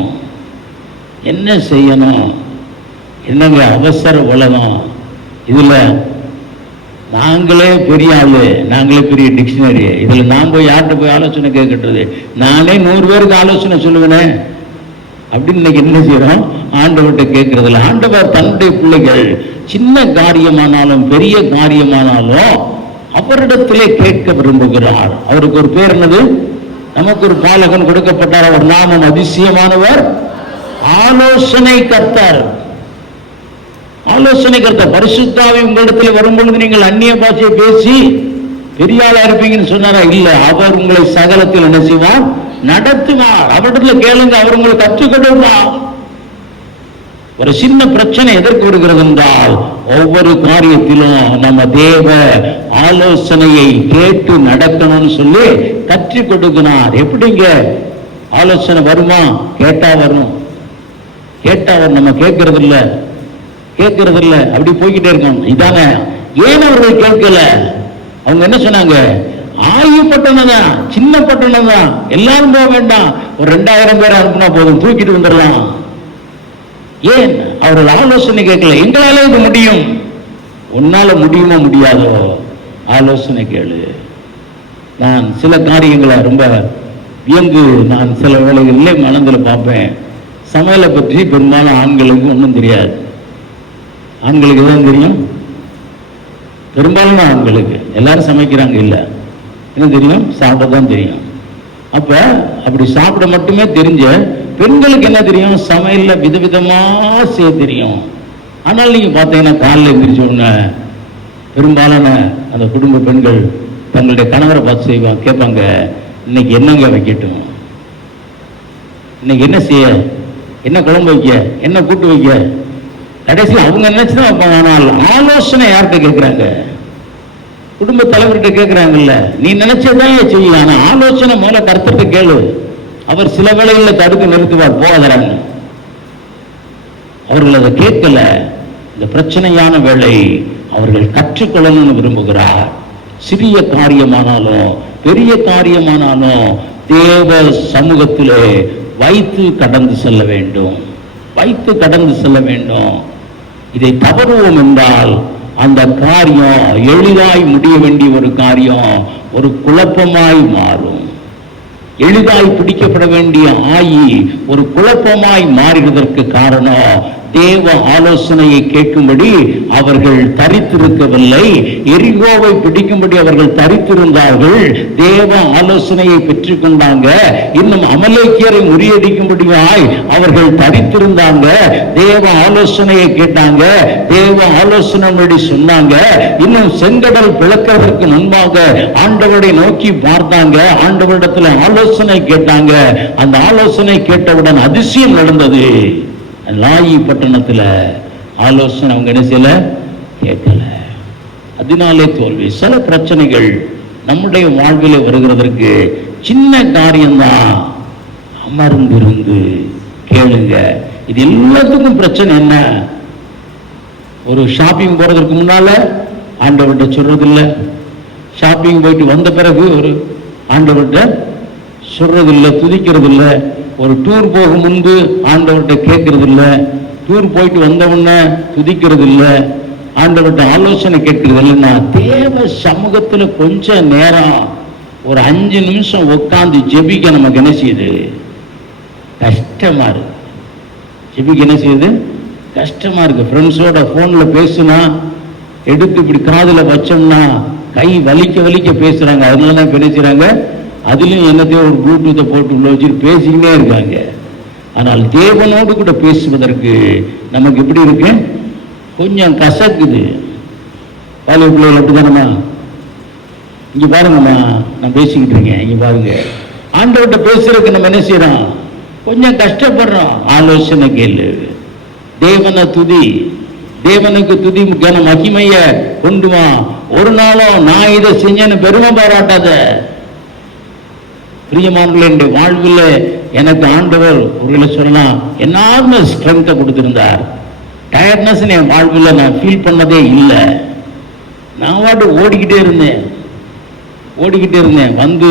என்ன செய்யணும்? என்னங்க அவசர உலகம், இதுல நாங்களே பெரிய ஆளு, நாங்களே பெரிய டிக்ஷனரி, இதுல நான் போய் யார்கிட்ட போய் ஆலோசனை கேட்கறது? நானே 100 பேருக்கு ஆலோசனை சொல்லுவேனே அப்படின்னு இன்னைக்கு என்ன செய்யறோம்? ஆண்டவர்கிட்ட கேட்கறதில்ல. ஆண்டவர் தன்னுடைய பிள்ளைகள் சின்ன காரியமானாலும் பெரிய காரியமானாலும் அவரிடத்திலே கேட்க விரும்புகிறார். அவருக்கு ஒரு பேர் என்னது? நமக்கு ஒரு பாலகன் கொடுக்கப்பட்டார். அவர் நாமம் அதிசயமானவர், ஆலோசனை கர்த்தர். ஆலோசனை கர்த்தர். பரிசுத்தாவி உங்களிடத்தில் வரும்பொழுது நீங்கள் அந்நிய பாஷையை பேசி பெரிய ஆளா இருப்பீங்கன்னு சொன்னாரா? இல்ல, அவர் உங்களை சகலத்தில் என்ன செய்வார்? நடத்துவார். அவரிடத்துல கேளுங்க, அவர் உங்களை கற்றுக் கொடுப்பார். ஒரு சின்ன பிரச்சனை எதற்கு வருகிறது என்றால், ஒவ்வொரு காரியத்திலும் நம்ம தேவ ஆலோசனையை கேட்டு நடக்கணும்னு சொல்லி கற்றுக் கொடுக்கிறார். எப்படிங்க ஆலோசனை வருமா? கேட்டா வரும், கேட்டா வரும். நம்ம கேட்கறது இல்ல, அப்படி போய்கிட்டே இருக்கோம். இதானே ஏன் அவர்கள் கேட்கல? அவங்க என்ன சொன்னாங்க? ஆய்வு பட்டணம் தான், சின்ன பட்டணம் தான், எல்லாரும் போக வேண்டாம், ஒரு 2000 பேர் அனுப்புனா போதும், தூக்கிட்டு வந்துடலாம். ஏன் அவர்கள் ஆலோசனை கேட்கல? எங்களால இது முடியும். உன்னால முடியுமோ முடியாதோ? ஆலோசனை கேளு. நான் சில காரியங்களை ரொம்ப வியந்து நான் சில வேளைகளிலே மனதில் பார்ப்பேன். சமையலை பற்றி பெரும்பாலும் ஆண்களுக்கு ஒன்றும் தெரியாது. ஆண்களுக்கு தான் தெரியும், பெரும்பாலும் ஆண்களுக்கு. எல்லாரும் சமைக்கிறாங்க இல்ல, என்ன தெரியும்? சாப்பிட தான் தெரியும். அப்ப அப்படி சாப்பிட மட்டுமே தெரிஞ்ச பெண்களுக்கு என்ன தெரியும்? சமையல்ல விதவிதமா செய்ய தெரியும். ஆனால் நீங்க பார்த்தீங்கன்னா காலையில் எந்திரிச்ச உடனே பெரும்பாலான அந்த குடும்ப பெண்கள் தங்களுடைய கணவரை பார்த்து செய்வாங்க, கேட்பாங்க, இன்னைக்கு என்னங்க வைக்கட்டும், இன்னைக்கு என்ன செய்ய, என்ன குழம்பு வைக்க, என்ன கூட்டு வைக்க. கடைசியில் அவங்க நினைச்சுதான் வைப்பாங்க. ஆனால் ஆலோசனை யார்கிட்ட கேட்கிறாங்க? குடும்ப தலைவர்கிட்ட கேட்கிறாங்கல்ல. நீ நினைச்சதான் செய்யலாம், ஆனா ஆலோசனை முதல்ல கர்த்தர்கிட்ட கேளு. அவர் சில வேளைகளில் தடுத்து நிறுத்துவார், போகாதறாங்க. அவர்கள் அதை கேட்கல. இந்த பிரச்சனையான வேளை அவர்கள் கற்றுக்கொள்ளணும்னு விரும்புகிறார். சிறிய காரியமானாலும் பெரிய காரியமானாலும் தேவ சமூகத்திலே வைத்து கடந்து செல்ல வேண்டும், வைத்து கடந்து செல்ல வேண்டும். இதை தவறுவோம் என்றால் அந்த காரியம் எளிதாய் முடிய வேண்டிய ஒரு காரியம் ஒரு குழப்பமாய் மாறும். எளிதாய் பிடிக்கப்பட வேண்டிய ஆயி ஒரு குழப்பமாய் மாறுவதற்கு காரணம் தேவ ஆலோசனையை கேட்கும்படி அவர்கள் தரித்திருக்கவில்லை. எரிகோவை பிடிக்கும்படி அவர்கள் தரித்திருந்தார்கள், தேவ ஆலோசனையை பெற்றுக் கொண்டாங்க. இன்னும் அமலேக்கியரை முறியடிக்கும்படியாய் அவர்கள் தரித்திருந்தாங்க, தேவ ஆலோசனையை கேட்டாங்க, தேவ ஆலோசனை சொன்னாங்க. இன்னும் செங்கடல் பிளக்கிறதற்கு முன்பாக ஆண்டவரை நோக்கி பார்த்தாங்க, ஆண்டவரிடத்தில் ஆலோசனை கேட்டாங்க. அந்த ஆலோசனை கேட்டவுடன் அதிசயம் நடந்தது. லாயி பட்டணத்துல ஆலோசனை அவங்க என்ன செய்யல, கேட்கல. அதனாலே தோல்வி. சில பிரச்சனைகள் நம்முடைய வாழ்விலே வருகிறதற்கு சின்ன காரியம்தான். அமர்ந்திருந்து கேளுங்க. இது எல்லாத்துக்கும் பிரச்சனை என்ன? ஒரு ஷாப்பிங் போறதுக்கு முன்னால ஆண்டவர்கிட்ட சொல்றதில்லை, ஷாப்பிங் போயிட்டு வந்த பிறகு ஒரு ஆண்டவர்கிட்ட சொல்றதில்லை, துதிக்கிறதில்லை. ஒரு டூர் போகும் முன்பு ஆண்டவர்கிட்ட கேட்கறதில்லை, டூர் போயிட்டு வந்த உடனே துதிக்கிறதில்லை, ஆண்டவர்கிட்ட ஆலோசனை கேட்கறதில்லைன்னா தேவ சமூகத்துல கொஞ்ச நேரம் ஒரு 5 நிமிஷம் உட்காந்து ஜெபிக்க நமக்கு என்ன செய்யுது? கஷ்டமா இருக்கு. ஜெபிக்க என்ன செய்யுது? கஷ்டமா இருக்கு. ஃப்ரெண்ட்ஸோட போன்ல பேசுனா எடுத்து இப்படி காதுல வச்சோம்னா கை வலிக்க வலிக்க பேசுறாங்க. அதனால என்ன செய்றாங்க? அதுலயும் என்னத்தையும் ஒரு ப்ளூடூத்தை போட்டு உள்ள வச்சுட்டு பேசிக்கிட்டே இருக்காங்க. ஆனால் தேவனோடு கூட பேசுவதற்கு நமக்கு எப்படி இருக்கு? கொஞ்சம் கசக்குது. வாலிப பிள்ளைகள் அப்படிதானம்மா? இங்க பாருங்கம்மா, நான் பேசிக்கிட்டு இருக்கேன், இங்க பாருங்க. ஆண்டவர்கிட்ட பேசுறதுக்கு நம்ம என்ன செய்யறோம்? கொஞ்சம் கஷ்டப்படுறோம். ஆலோசனை கேளு, தேவனை துதி, தேவனுக்கு துதி மகிமைய கொண்டு வா. ஒரு நாளும் நான் இதை செஞ்சேன்னு பெருமை பாராட்டாத. பிரியமானவர்களே, என்னுடைய வாழ்வில் எனக்கு ஆண்டவர் ஒரு சொல்லலாம் என்னார்மஸ் ஸ்ட்ரென்த்தை கொடுத்திருந்தார். டயர்ட்னஸ் என் வாழ்வில் நான் ஃபீல் பண்ணதே இல்லை. நான் வாட்டு ஓடிக்கிட்டே இருந்தேன். வந்து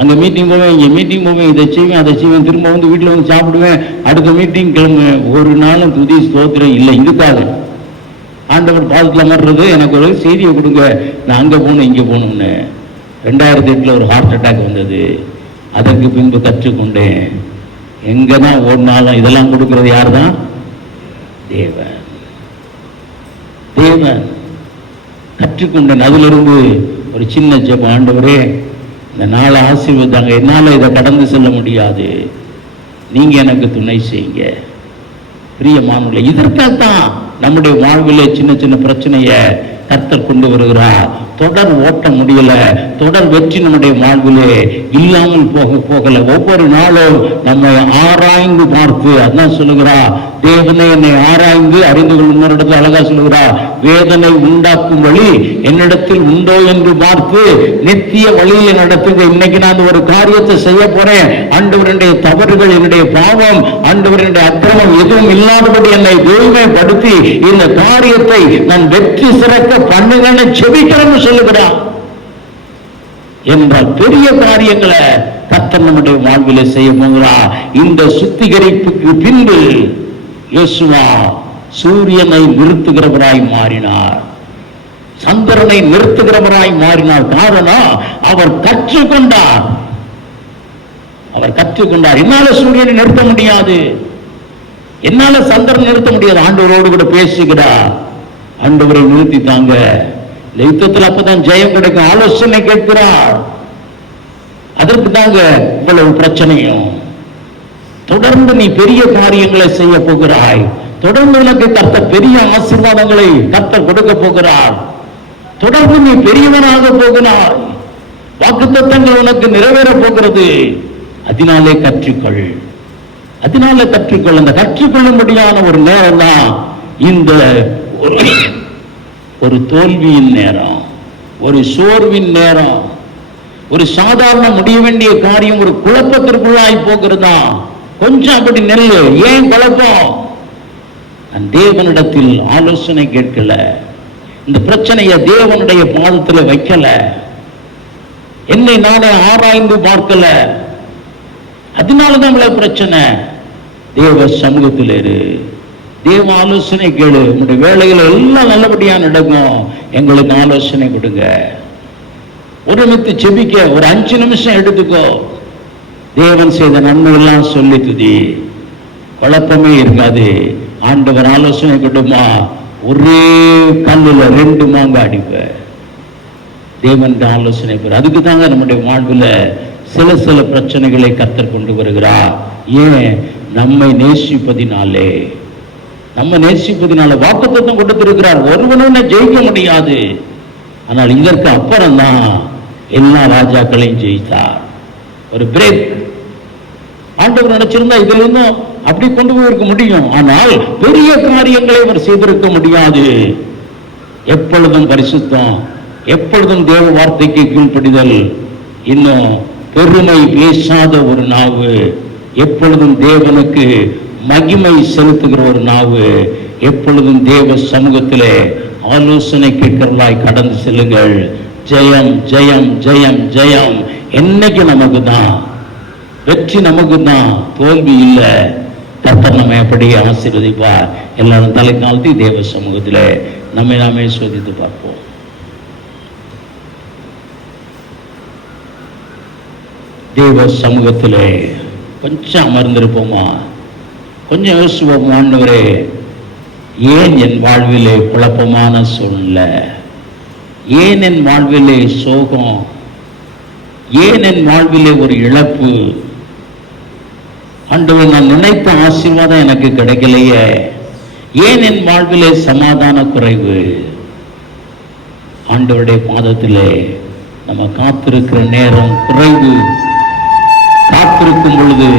அங்கே மீட்டிங் போவேன், இங்கே மீட்டிங் போவேன், இதை செய்வேன், அதை செய்வேன், திரும்ப வந்து வீட்டில் வந்து சாப்பிடுவேன், அடுத்த மீட்டிங் கிளம்புவேன். ஒரு நாளும் துதி ஸ்தோத்திரம் இல்லை. இதுக்காக ஆண்டவர் பாதத்தில் அமர்றது, எனக்கு ஒரு செய்தியை கொடுங்க, நான் அங்கே போகணும் இங்கே போகணும்னு. 2008 ஒரு ஹார்ட் அட்டாக் வந்தது. அதற்கு பின்பு கற்றுக்கொண்டேன், எங்கே தான் ஓடினாலும் இதெல்லாம் கொடுக்கறது யார் தான்? தேவன். கற்றுக்கொண்டேன். அதிலிருந்து ஒரு சின்ன ஜெபம், ஆண்டவரே இந்த நாளை ஆசீர்வதித்தாங்க, என்னால் இதை கடந்து செல்ல முடியாது, நீங்க எனக்கு துணை செய்யுங்க. பிரியமானவர்களே, இதற்காகத்தான் நம்முடைய வாழ்விலே சின்ன சின்ன பிரச்சனையை கர்த்தர் கொண்டு வருகிறார். தொடர் ஓட்ட முடியல, தொடர் வெற்றி நம்முடைய வாழ்விலே இல்லாமல் போகல. ஒவ்வொரு நாளும் நம்மை ஆராய்ந்து பார்த்து, அதான் சொல்லுகிறா, தேவனை என்னை ஆராய்ந்து அறிந்து கொள்ளும். இடத்துல அழகா சொல்லுகிறா, வேதனை உண்டாக்கும் வழி என்னிடத்தில் உண்டோ என்று பார்த்து நித்திய வழியில் நடத்துங்க. இன்னைக்கு நான் ஒரு காரியத்தை செய்ய போறேன், ஆண்டவருடைய தவறுகள், என்னுடைய பாவம், ஆண்டவருடைய அக்கிரமம் எதுவும் இல்லாதபடி என்னை தூய்மைப்படுத்தி இந்த காரியத்தை நான் வெற்றி சிறக்க பண்ணுங்கன்னு செபிக்கிறேன்னு சொல்லுகிறார். என்றால் பெரிய காரியங்களை கர்த்தர் நம்முடைய வாழ்விலே செய்ய போகிறார். இந்த சுத்திகரிப்புக்கு பின்பு யோசுவா சூரியனை நிறுத்துகிறவராய் மாறினார், சந்திரனை நிறுத்துகிறவராய் மாறினார். காரணம், அவர் கற்றுக்கொண்டார். என்னால சூரியனை நிறுத்த முடியாது, என்னால சந்திரன் நிறுத்த முடியாது. ஆண்டவரோடு கூட பேசுகிறார், ஆண்டவரை நிறுத்தித்தாங்க, யுத்தத்தில் அப்பதான் ஜெயம் கிடைக்கும். ஆலோசனை கேட்கிறார். அதற்கு தாங்க இவ்வளவு பிரச்சனையும். தொடர்ந்து நீ பெரிய காரியங்களை செய்ய போகிறாய். தொடர்ந்து உனக்கு கர்த்தர் பெரிய ஆசீர்வாதங்களை கர்த்தர் கொடுக்க போகிறார். தொடர்ந்து நீ பெரியவனாக போகிறாய். வாக்குத்தத்தங்கள் உனக்கு நிறைவேற போகிறது. அதனாலே கற்றுக்கொள். அந்த கற்றுக்கொள்ளும்படியான ஒரு நேரம் தான் இந்த ஒரு தோல்வியின் நேரம், ஒரு சோர்வின் நேரம். ஒரு சாதாரண முடிய வேண்டிய காரியம் ஒரு குழப்பத்திற்குள்ளாய் போகிறதா? கொஞ்சம் அப்படி நெல்லு. ஏன் குழப்பம்? நான் தேவனிடத்தில் ஆலோசனை கேட்கல, இந்த பிரச்சனையை தேவனுடைய பாதத்தில் வைக்கல, என்னை நானே ஆராய்ந்து பார்க்கல. அதனாலதான் பிரச்சனை. தேவ சமூகத்தில் இரு, தேவ ஆலோசனை கேளு. உங்களுடைய வேலைகள் எல்லாம் நல்லபடியா நடக்கும். எங்களுக்கு ஆலோசனை கொடுங்க. ஒருமித்து செபிக்க ஒரு 5 நிமிஷம் எடுத்துக்கோ. தேவன் செய்த நன்மை எல்லாம் சொல்லி துதி. குழப்பமே இருக்காது. ஆண்டவர் ஆலோசனை கொடுமா, ஒரே கல்லுல 2 மாங்காய் அடிப்ப. தேவன் ஆலோசனை பெற. அதுக்கு தாங்க நம்முடைய வாழ்வில் சில பிரச்சனைகளை கர்த்தர் கொண்டு வருகிறார். ஏன்? நம்மை நேசிப்பதினாலே. வாக்குத்தத்தம் கொடுத்திருக்கிறார், ஒருவனும் ஜெயிக்க முடியாது. ஆனால் இதற்கு அப்புறம் தான் எல்லா ராஜாக்களையும் ஜெயித்தார். ஒரு பிரேக் ஆண்டவர் நினைச்சிருந்தா இதுல இருந்தும் அப்படி கொண்டு போயிருக்க முடியும். ஆனால் பெரிய காரியங்களை அவர் செய்திருக்க முடியாது. எப்பொழுதும் பரிசுத்தம், எப்பொழுதும் தேவ வார்த்தைக்கு கீழ்ப்படிதல், இன்னும் பெருமை பேசாத ஒரு நாவு, எப்பொழுதும் தேவனுக்கு மகிமை செலுத்துகிற ஒரு நாவு, எப்பொழுதும் தேவ சமூகத்திலே ஆலோசனை கேட்கிறவர்களாய் கடந்து செல்லுங்கள். ஜெயம் ஜெயம் ஜெயம் ஜெயம். என்னைக்கு நமக்கு தான் வெற்றி, நமக்கு தான் தோல்வி இல்லை. கர்த்தர் நம்மை அப்படியே ஆசீர்வதிப்பார். எல்லாரும் தலை தாழ்த்தி தேவ சமூகத்திலே நம்மை நாமே சோதித்து பார்ப்போம். தேவ சமூகத்திலே கொஞ்சம் அமர்ந்திருப்போமா? கொஞ்சம் யோசிப்போம். ஆண்டவரே, ஏன் என் வாழ்விலே குழப்பமான சூழ்நிலை? ஏன் என் வாழ்விலே சோகம்? ஏன் என் வாழ்விலே ஒரு இழப்பு? ஆண்டவரே, நான் நினைத்த ஆசீர்வாதம் எனக்கு கிடைக்கலையே. ஏன் என் வாழ்விலே சமாதான குறைவு? ஆண்டவருடைய பாதத்திலே நம்ம காத்திருக்கிற நேரம் குறைவு. காத்திருக்கும் பொழுது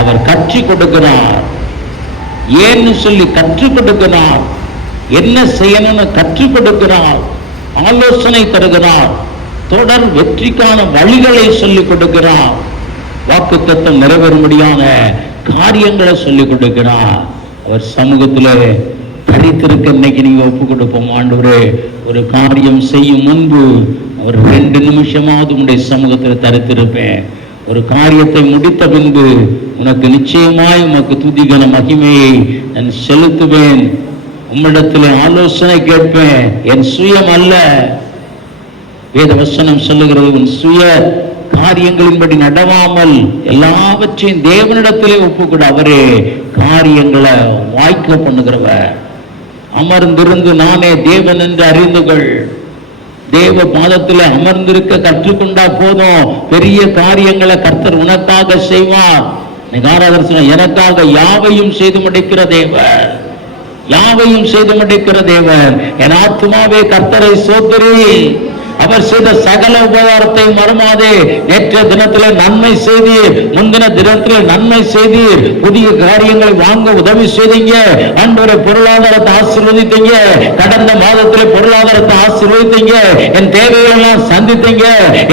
அவர் கற்றுக் கொடுக்கிறார். ஏன்னு சொல்லி கற்றுக் கொடுக்கிறார். என்ன செய்யணும்னு கற்றுக் கொடுக்கிறார். ஆலோசனை தருகிறார். தொடர் வெற்றிக்கான வழிகளை சொல்லிக் கொடுக்கிறார். வாக்குத்தத்தம் நிறைவேறும்படியான காரியங்களை சொல்லிக் கொடுக்கிறார். அவர் சமூகத்திலே தரித்திருக்க இன்னைக்கு நீங்க ஒப்பு கொடுப்போம். ஆண்டவரே, ஒரு காரியம் செய்யும் முன்பு ஒரு 2 நிமிஷமாவது உங்களுடைய சமூகத்தில் தரித்திருப்பேன். ஒரு காரியத்தை முடித்த பின்பு உனக்கு நிச்சயமாய் உனக்கு துதிகன மகிமையை நான் செலுத்துவேன். உம்மிடத்தில் ஆலோசனை கேட்பேன். என் சுயம் அல்ல. வேத வசனம் சொல்லுகிறது, உன் சுய காரியங்களின்படி நடவாமல் எல்லாவற்றையும் தேவனிடத்திலே ஒப்புக்கூட. அவரே காரியங்களை வாய்க்க பண்ணுகிறவர். அமர்ந்திருந்து நானே தேவன் என்று அறிந்துகள். தேவ பாதத்தில் அமர்ந்திருக்க கற்றுக்கொண்டா போதும், பெரிய காரியங்களை கர்த்தர் உனக்காக செய்வார். எனக்காக யாவையும் செய்து முடிக்கிற தேவன், யாவையும் செய்து முடிக்கிற தேவன். என் ஆத்துமாவே கர்த்தரை சோதரி, அவர் செய்த சகல உபகாரத்தை மறவாதே. நேற்றைய தினத்தில் நன்மை செய்தீர், முந்தின தினத்தில் நன்மை செய்தீர், புதிய காரியங்களை வாங்க உதவி செய்தீங்க. ஆண்டவரே, பொருளாதாரத்தை ஆசீர்வதித்தீங்க. கடந்த மாதத்தில் பொருளாதாரத்தை ஆசீர்வதித்தீங்க. என் தேவைகள் எல்லாம் சந்தித்தீங்க.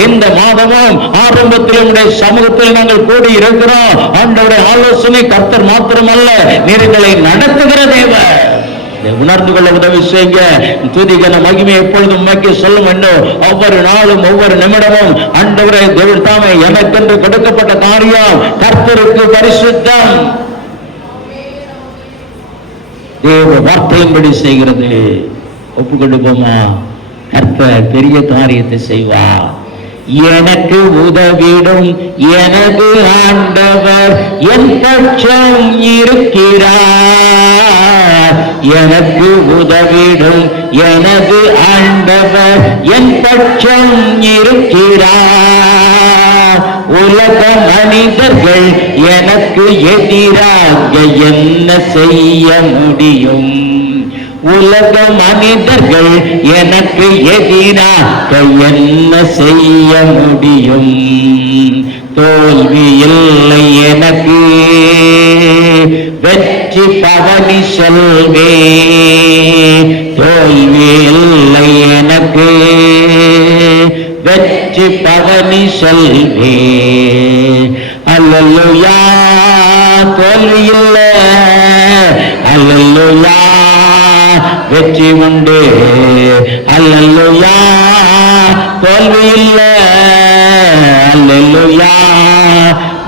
இந்த மாதமும் ஆரம்பத்தில் உங்களுடைய சமூகத்தில் நாங்கள் கூடி இருக்கிறோம். ஆண்டவருடைய ஆலோசனை கர்த்தர் மாத்திரமல்ல, நீர்களை நடத்துகிற தேவன். உணர்ந்து கொள்ள உதவி செய்யுங்க. துதிகன மகிமை எப்பொழுதும் உமக்கே சொல்ல வேண்டும். ஒவ்வொரு நாளும் ஒவ்வொரு நிமிடமும் ஆண்டவரே, தேவன் தாமே எனக்கென்று கொடுக்கப்பட்ட காரியம் கர்த்தருக்கு பரிசுத்தம். தேவ வார்த்தையின்படி செய்கிறது. ஒப்புக்கொடுப்போமா? கர்த்தர் பெரிய காரியத்தை செய்வார். எனக்கு உதவிடும் எனது ஆண்டவர் என் பட்சம் இருக்கிறார். எனக்கு உதவிடும் எனது ஆண்டவர் என் பட்சம் இருக்கிறார். உலக மனிதர்கள் எனக்கு எதிராக என்ன செய்ய முடியும்? உலக மனிதர்கள் எனக்கு எதிராக என்ன செய்ய முடியும்? தோல்வி இல்லை எனக்கு, வெற்றி பவனி செல்வே. தோல்வி இல்லை எனக்கு, வெற்றி பவனி செல்வே. அல்லேலூயா, தோல்வி இல்லை. அல்லேலூயா, வெற்றி உண்டு. அல்லேலூயா, தோல்வி இல்லை. அல்லேலூயா,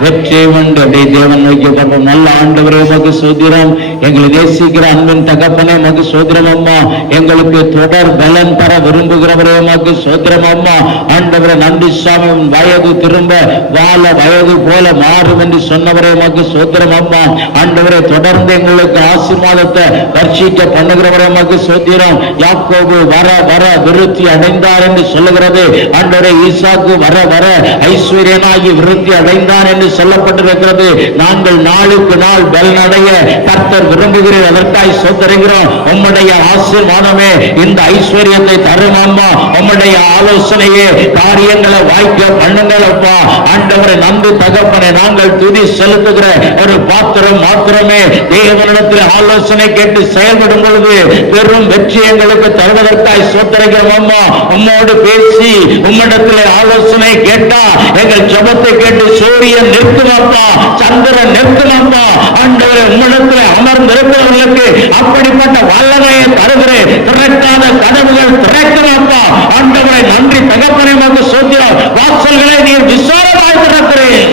வெற்றி உண்டு. அப்படியே தேவன் நோக்கி பார்ப்போம். நல்ல ஆண்டவரே, உமக்கு சோத்திரம். எங்களை நேசிக்கிற அன்பின் தகப்பனே, உமக்கு சோத்திரம் அம்மா. எங்களுக்கு தொடர் பலன் தர விரும்புகிறவரே, உமக்கு சோத்திரம் அம்மா. ஆண்டவரே, நன்றி சாமி. வயது திரும்ப வாழ வயது போல மாறும் என்று சொன்னவரே, உமக்கு சோத்திரம் அம்மா. ஆண்டவரே, தொடர்ந்து எங்களுக்கு ஆசீர்வாதத்தை வர்ஷிக்க பண்ணுகிறவரே, உமக்கு சோத்திரம். யாக்கோபு வர வர விருத்தி அடைந்தார் என்று சொல்லுகிறது. ஆண்டவரே, ஈசாக்கு வர வர ஐஸ்வர்யனாகி விருத்தி அடைந்தார் என்று சொல்லப்பட்டிருக்கிறது. நாங்கள் நாளுக்கு நாள் பலனடைய கர்த்தர் விரும்புகிறேன், அதற்காய் சோதரிக்கிறோம். உம்முடைய ஆசீர்வாதமே இந்த ஐஸ்வர்யத்தை தரும் அம்மா. உம்முடைய ஆலோசனையே காரியங்களை வாய்க்க பண்ணுங்களப்பா. ஆண்டவரை நம்பி தகப்பனை நாங்கள் துதி செலுத்துகிற ஒரு பாத்திரம் மாத்திரமே. தேவனிடத்தில் ஆலோசனை கேட்டு செயல்படும் பொழுது பெரும் வெற்றி எங்களுக்கு தருவதற்காய் சோதரிக்கிறோம் அம்மா. உம்மோடு பேசி உம்மிடத்தில் ஆலோசனை கேட்டா எங்கள் ஜபத்தை கேட்டு சூரியன் நிற்குமாப்பா, சந்திரன் நிற்குமாப்பா. ஆண்டவரை உம்மிடத்தில் அமர்ந்திருக்கிறவர்களுக்கு அப்படிப்பட்ட வல்லமையை தருகிறேன். திறக்காத கதவுகள் திறக்குமாப்பா. ஆண்டவரை நன்றி தகப்பனை மக்கு சோத்திரம். வாசல்களை நீர் விசாலமாய் திறக்கிறேன்.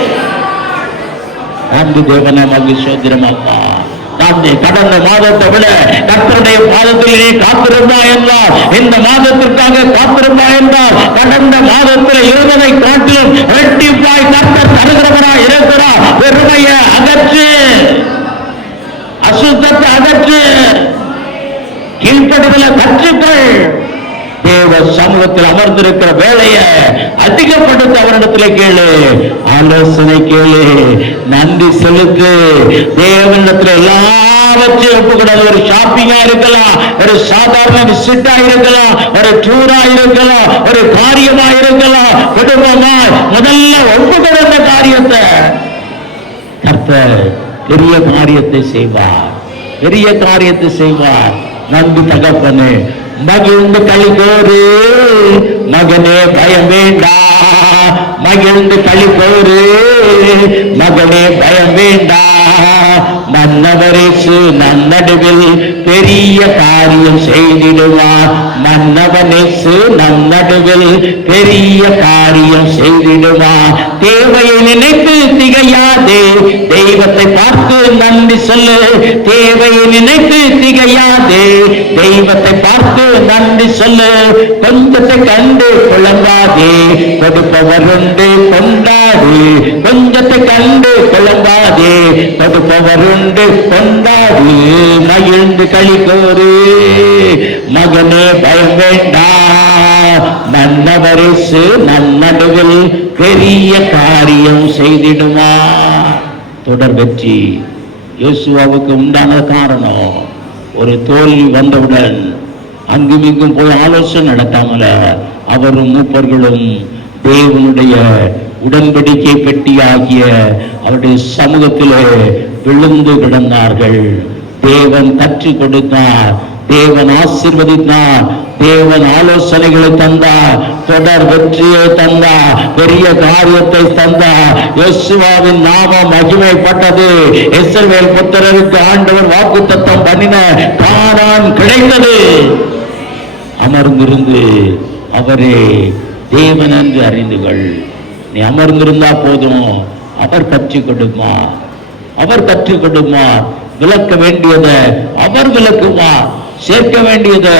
நன்றி தேவனை மக்கு சோத்திரமாப்பா. கடந்த மாதத்தை விட கர்த்தருடைய பாதத்தில் நீ காத்திருந்தா என்றால், இந்த மாதத்திற்காக காத்திருந்தா என்றால், கடந்த மாதத்தில் இருந்ததை காட்டிலும் இரட்டிப்பாய் கர்த்தர் தருகிறவரா இருக்கிறார். பெருமையை அகற்று, அசுத்தத்தை அகற்று, கீழ்ப்படிதலை கற்றுக்கள். தேவ சமூகத்தில் அமர்ந்திருக்கிற வேலையை அதிகப்படுத்த அவரிடத்தில் கேளு, ஆலோசனை கேளு, நன்றி செலுத்து. தேவனிடத்தில் எல்லாவற்றையும் ஒப்புக்கூடாது. ஒரு ஷாப்பிங்கா இருக்கலாம், ஒரு சாதாரண விசிட்டா இருக்கலாம், ஒரு டூரா இருக்கலாம், ஒரு காரியமா இருக்கலாம், குடும்பமா, முதல்ல ஒப்புக்கூட காரியத்தை கர்த்தர் பெரிய காரியத்தை செய்வார், பெரிய காரியத்தை செய்வார். நன்றி தகப்பனே. மகிழ்ந்து களிகோரு மகனே பயம் வேண்டாம், மகிழ்ந்து களிகோரு மகனே பயம் வேண்டாம். மன்னவரேசு நம் நடுவில் பெரிய காரியம் செய்திடுவார். மன்னவனேசு நம் நடுவில் பெரிய காரியம் செய்திடுவார். தேவையை நினைத்து திகையாதே, தெய்வத்தை பார்த்து நன்றி சொல்லு. தேவையை நினைத்து திகையாதே, தெய்வத்தை பார்த்து நன்றி சொல்லு. கொஞ்சத்தை கண்டு குழம்பாதே, கொடுப்பவர் உண்டு கொண்டாடு. கொஞ்சத்தை கண்டு குழம்பாதே, கொடுப்பவர் உண்டு கொண்டாடு. மகிழ்ந்து களிகோரு மகனே பயம் வேண்டாம். மன்னவரேசு நம் நடுவில் பெரிய காரியம் செய்திடுவார். தொடர் வெற்றி யோசுவாவுக்கு உண்டான காரணம், ஒரு தோல்வி வந்தவுடன் அங்கும் இங்கும் போய் ஆலோசனை நடத்தாமல அவரும் மூப்பர்களும் தேவனுடைய உடன்படிக்கை பெட்டியாகிய அவருடைய சமூகத்திலே விழுந்து கிடந்தார்கள். தேவன் கற்று கொடுத்தார், தேவன் ஆசீர்வதித்தார், தேவன் ஆலோசனைகளை தந்தார், தொடர் வெற்றியை தந்தார், பெரிய காரியத்தை தந்தார். யோசுவாவின் நாமம் மகிமைப்பட்டது. இஸ்ரவேல் புத்திரருக்கு ஆண்டவர் வாக்குத்தத்தம் பண்ணின கானான் கிடைத்தது. அமர்ந்திருந்து அவரே தேவன் என்று அறிந்துகள். நீ அமர்ந்திருந்தா போதும், அவர் கற்றுக் கொடுப்பார், அவர் கற்றுக் கொடுப்பார். விளக்க வேண்டியதை அவர் விளக்குவார், சேர்க்க வேண்டியதை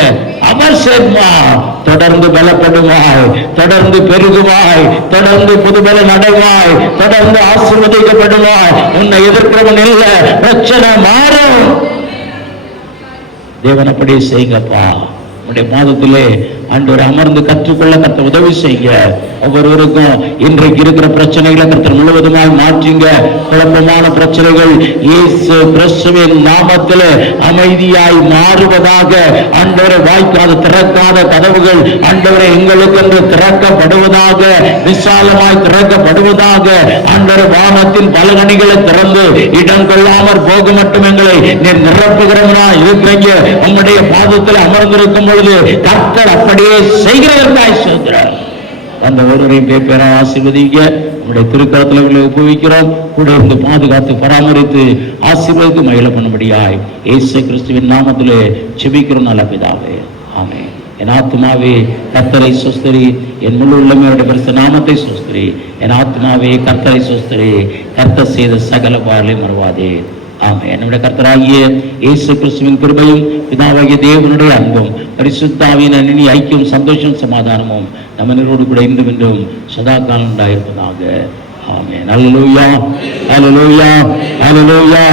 அவர் சேர்ப்பார். தொடர்ந்து பலப்படுவாய், தொடர்ந்து பெருகுவாய், தொடர்ந்து புதுபலன் அடைவாய், தொடர்ந்து ஆசீர்வதிக்கப்படுவாய். உன்னை எதிர்க்கிறவன் இல்லை, பிரச்சனை மாறும். தேவன் அப்படியே செய்யுங்கப்பா. உடைய பாதத்திலே ஆண்டவரை அமர்ந்து கற்றுக்கொள்ள கர்த்தர் உதவி செய்ய. ஒவ்வொருவருக்கும் இன்றைக்கு இருக்கிற பிரச்சனைகளை கர்த்தர் முழுவதுமாய் மாற்றுங்க. குழப்பமான பிரச்சனைகள் இயேசு கிறிஸ்துவின் நாமத்தில் அமைதியாய் மாறுவதாக. ஆண்டவரை வாய்க்காத திறக்காத கதவுகள் ஆண்டவரை எங்களுக்கு என்று திறக்கப்படுவதாக, விசாலமாய் திறக்கப்படுவதாக. ஆண்டவரை வானத்தின் பலகணிகளை திறந்து இடம் கொள்ளாமற் போக மட்டும் எங்களை நீர் நிரப்புகிறவனா இருக்கிறீங்க. உம்முடைய பாதத்தில் அமர்ந்திருக்கும் பொழுது கர்த்தர் அப்படியே செய்கிறதற்காய் சொல்கிறார். அந்த ஒருவரையும் பேர ஆசீர்வதிங்க. நம்முடைய திருக்கரத்தில் உபயோகிக்கிறோம். கூட இருந்து பாதுகாத்து பராமரித்து ஆசீர்வதித்து மகிழ பண்ணும்படியாய் இயேசு கிறிஸ்துவின் நாமத்திலே ஜெபிக்கிறோம் நல்ல பிதாவே, ஆமென். என் ஆத்மாவே கர்த்தரை சொஸ்தரி, என் முழு உள்ளமையோட பரிசுத்த நாமத்தை சொஸ்தரி. என் ஆத்மாவே கர்த்தரை சொஸ்தரி, கர்த்தர் செய்த சகல பாரலை மறவாதே, ஆமென். என்னுடைய கர்த்தராகிய இயேசு கிறிஸ்துவின் கிருபையும் பிதாவாகிய தேவனுடைய அன்பும் பரிசுத்த ஆவியின் இனி ஐக்கியம் சந்தோஷம் சமாதானமும் நம்ம நிரோடு கூட இன்றும் இன்றும் சதா காலம் உண்டாயிருப்பதாக, ஆமென். அல்லேலூயா, அல்லேலூயா, அல்லேலூயா.